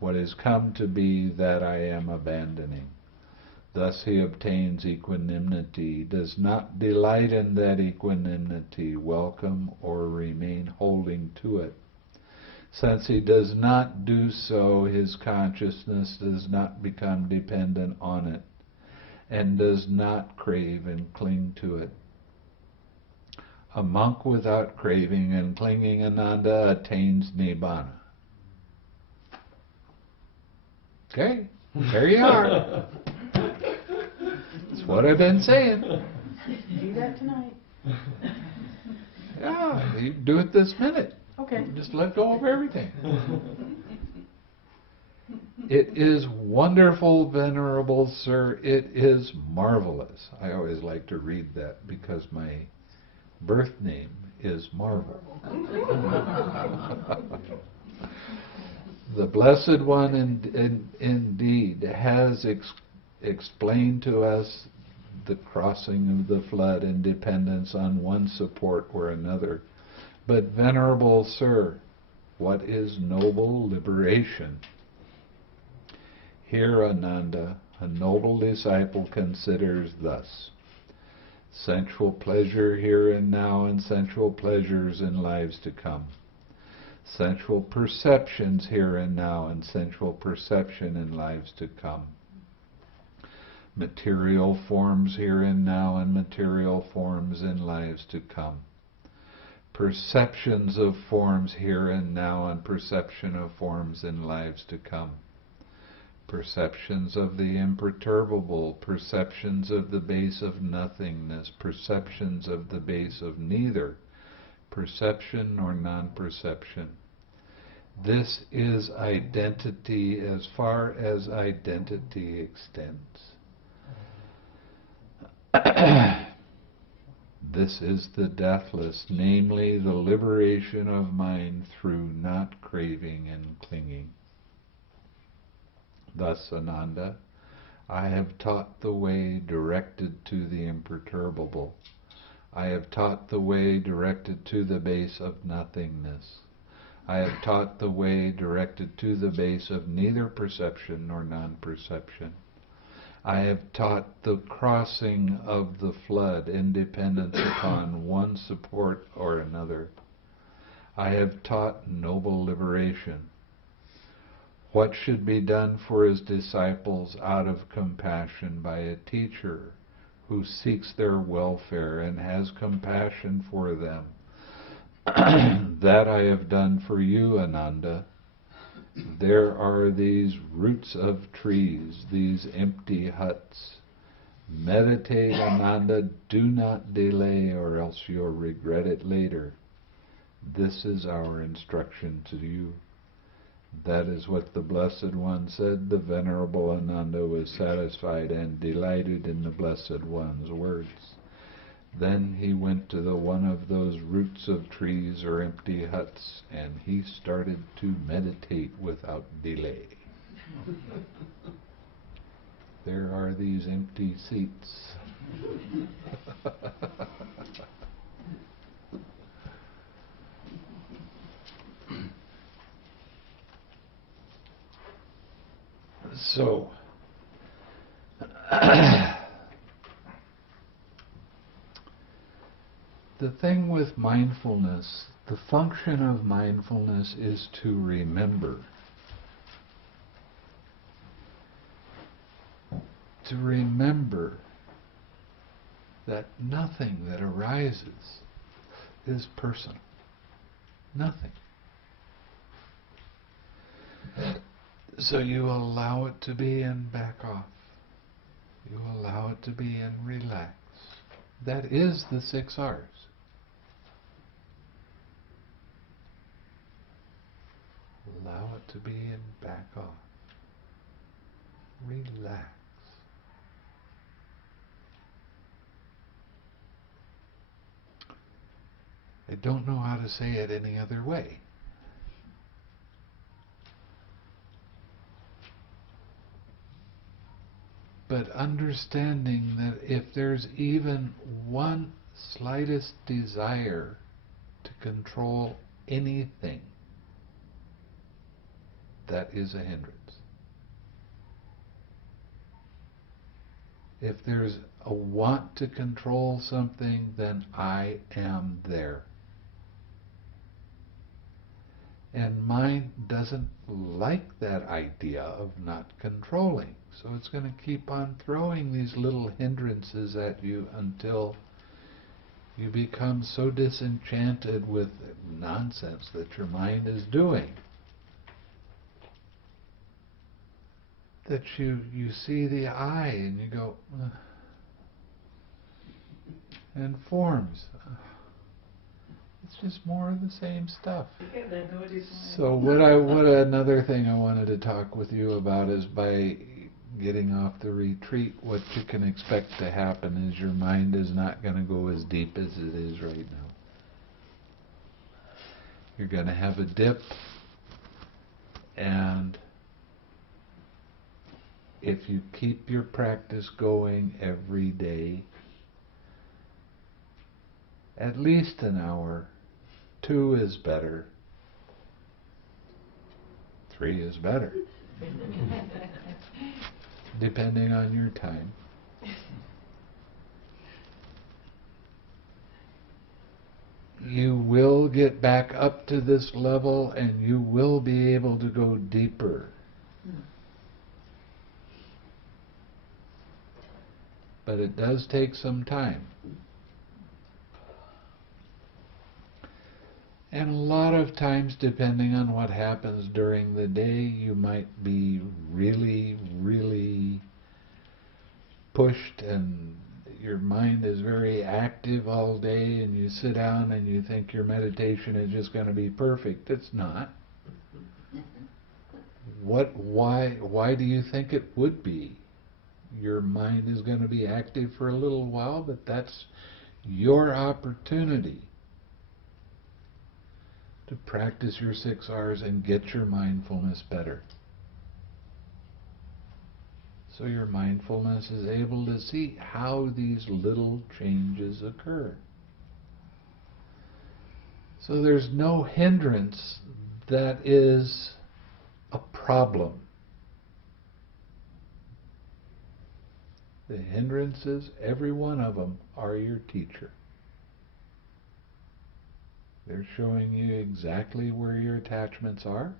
what has come to be, that I am abandoning. Thus he obtains equanimity, does not delight in that equanimity, welcome or remain holding to it. Since he does not do so, his consciousness does not become dependent on it and does not crave and cling to it. A monk without craving and clinging, Ananda, attains Nibbāna. Okay, there you are. That's what I've been saying. Do that tonight. Yeah, you do it this minute. Okay. Just let go of everything. It is wonderful, Venerable Sir. It is marvelous. I always like to read that because my birth name is Marvel. The Blessed One indeed has explained to us the crossing of the flood and dependence on one support or another. But, Venerable Sir, what is noble liberation? Here, Ananda, a noble disciple considers thus. Sensual pleasure here and now and sensual pleasures in lives to come. Sensual perceptions here and now and sensual perception in lives to come. Material forms here and now and material forms in lives to come. Perceptions of forms here and now and perception of forms in lives to come. Perceptions of the imperturbable, perceptions of the base of nothingness, perceptions of the base of neither perception nor non-perception. This is identity as far as identity extends. This is the deathless, namely the liberation of mind through not craving and clinging. Thus, Ananda, I have taught the way directed to the imperturbable. I have taught the way directed to the base of nothingness. I have taught the way directed to the base of neither perception nor non-perception. I have taught the crossing of the flood independent upon one support or another. I have taught noble liberation. What should be done for his disciples out of compassion by a teacher who seeks their welfare and has compassion for them? That I have done for you, Ananda. There are these roots of trees, these empty huts. Meditate, Ananda, do not delay, or else you'll regret it later. This is our instruction to you. That is what the Blessed One said. The Venerable Ananda was satisfied and delighted in the Blessed One's words. Then he went to the one of those roots of trees or empty huts, and he started to meditate without delay. There are these empty seats. So, the thing with mindfulness, the function of mindfulness is to remember. To remember that nothing that arises is personal. Nothing. So you allow it to be and back off. You allow it to be and relax. That is the 6 R's. Allow it to be and back off. Relax. I don't know how to say it any other way. But understanding that if there's even one slightest desire to control anything, that is a hindrance. If there's a want to control something, then I am there. And mind doesn't like that idea of not controlling. So it's going to keep on throwing these little hindrances at you until you become so disenchanted with nonsense that your mind is doing that you see the I and you go, ugh. And forms. It's just more of the same stuff. So what another thing I wanted to talk with you about is by getting off the retreat, what you can expect to happen is your mind is not going to go as deep as it is right now. You're going to have a dip, and if you keep your practice going every day, at least an hour, 2 is better, 3 is better, depending on your time. You will get back up to this level and you will be able to go deeper. But it does take some time. And a lot of times, depending on what happens during the day, you might be really, really pushed and your mind is very active all day, and you sit down and you think your meditation is just going to be perfect. It's not. Why do you think it would be? Your mind is going to be active for a little while, but that's your opportunity to practice your 6 R's and get your mindfulness better. So your mindfulness is able to see how these little changes occur. So there's no hindrance that is a problem. The hindrances, every one of them, are your teacher. They're showing you exactly where your attachments are.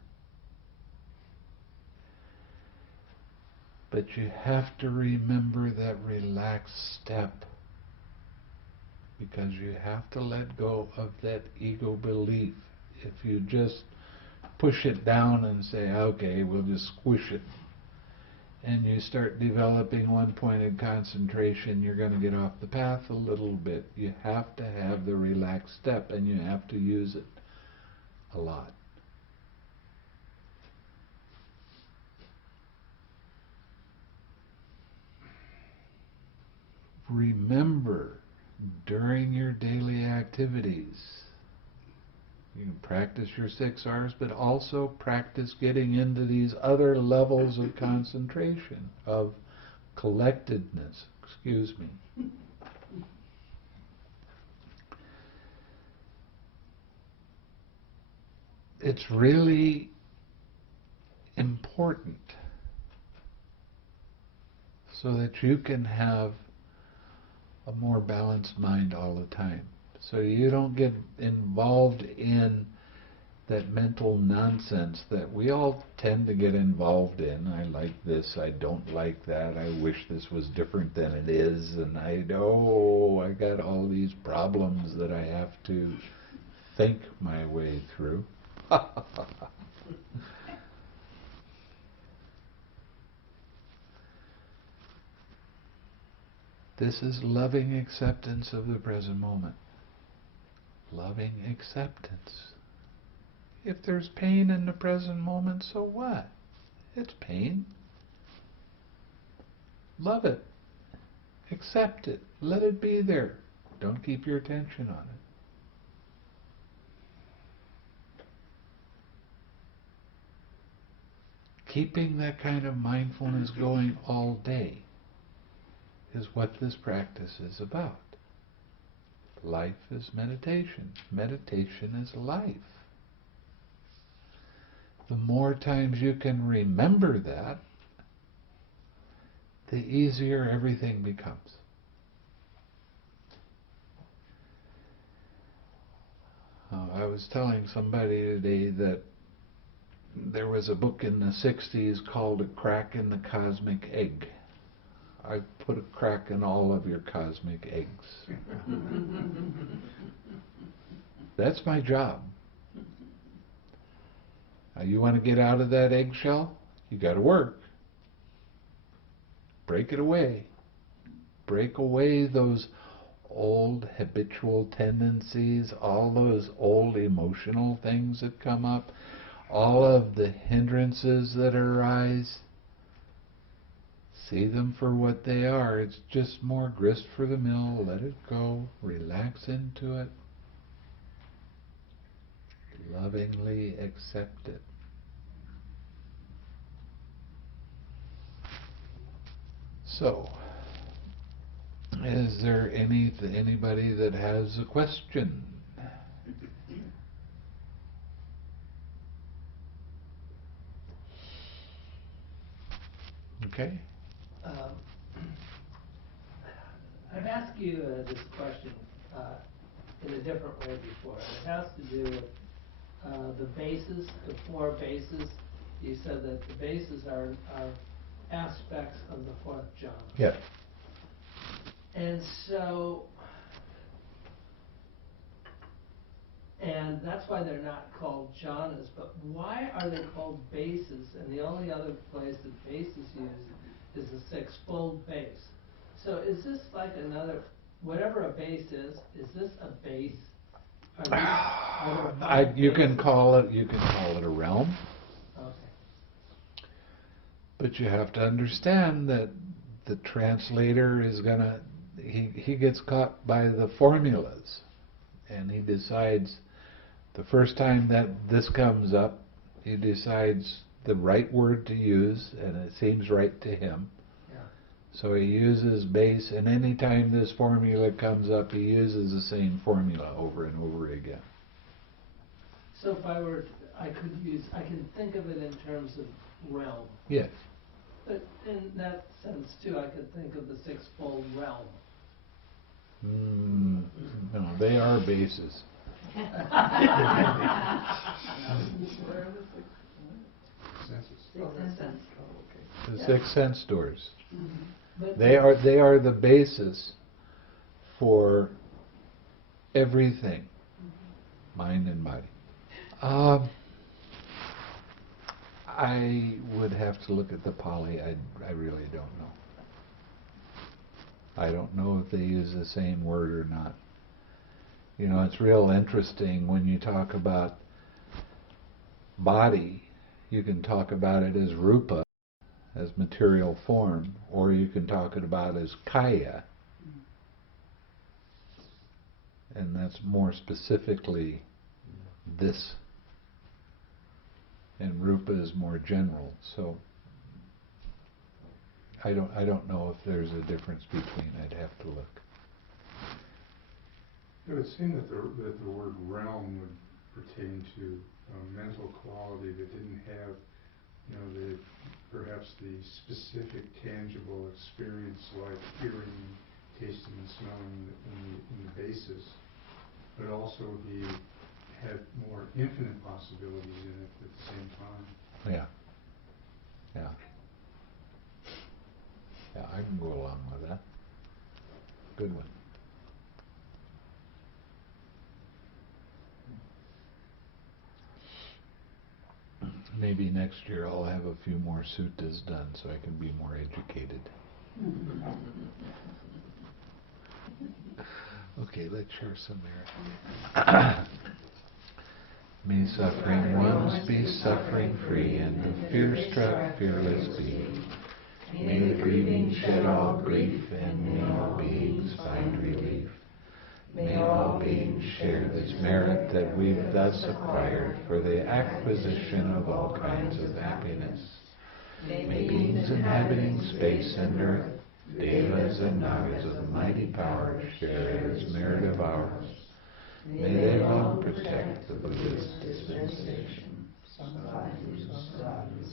But you have to remember that relaxed step, because you have to let go of that ego belief. If you just push it down and say, okay, we'll just squish it, and you start developing one-pointed concentration, you're going to get off the path a little bit. You have to have the relaxed step, and you have to use it a lot. Remember, during your daily activities, you can practice your 6 R's, but also practice getting into these other levels of concentration, of collectedness. Excuse me. It's really important so that you can have a more balanced mind all the time. So you don't get involved in that mental nonsense that we all tend to get involved in. I like this, I don't like that, I wish this was different than it is, and I got all these problems that I have to think my way through. This is loving acceptance of the present moment. Loving acceptance. If there's pain in the present moment, so what? It's pain. Love it. Accept it. Let it be there. Don't keep your attention on it. Keeping that kind of mindfulness going all day is what this practice is about. Life is meditation. Meditation is life. The more times you can remember that, the easier everything becomes. I was telling somebody today that there was a book in the 60s called A Crack in the Cosmic Egg. I put a crack in all of your cosmic eggs. That's my job. Now, you want to get out of that eggshell? You got to work. Break it away. Break away those old habitual tendencies, all those old emotional things that come up, all of the hindrances that arise. See them for what they are. It's just more grist for the mill. Let it go. Relax into it. Lovingly accept it. So, is there anybody that has a question? Okay. I've asked you this question in a different way before. It has to do with the bases, the 4 bases. You said that the bases are aspects of the 4th jhāna. Yeah. And so, and that's why they're not called jhanas, but why are they called bases? And the only other place that base is used is the 6-fold base. So is this like another, whatever a base is this a base? You can call it a realm. Okay. But you have to understand that the translator is going to he gets caught by the formulas, and he decides the first time that this comes up, he decides the right word to use, and it seems right to him. Yeah. So he uses base, and any time this formula comes up, he uses the same formula over and over again. So if I can think of it in terms of realm. Yes. But in that sense too, I could think of the sixfold realm. No, they are bases. The six sense doors. But They are the basis for everything, mind and body. I would have to look at the Pali. I really don't know. I don't know if they use the same word or not. You know, it's real interesting when you talk about body, you can talk about it as rupa, as material form, or you can talk about it as kaya. And that's more specifically this. And rupa is more general. So I don't know if there's a difference between. I'd have to look. It would seem that the word realm would pertain to a mental quality that didn't have, perhaps the specific tangible experience like hearing, tasting, and smelling in the basis, but also had more infinite possibilities in it at the same time. Yeah. Yeah, I can go along with that. Good one. Maybe next year I'll have a few more suttas done so I can be more educated. Okay, let's share some merit. May suffering ones be suffering free, and the fear-struck fearless be. May the grieving shed all grief, and may all beings find relief. May all beings share this merit that we've thus acquired for the acquisition of all kinds of happiness. May beings inhabiting space and earth, devas and nagas of mighty power, share this merit of ours. May they long protect the Buddhist dispensation. Sadhu, sadhu,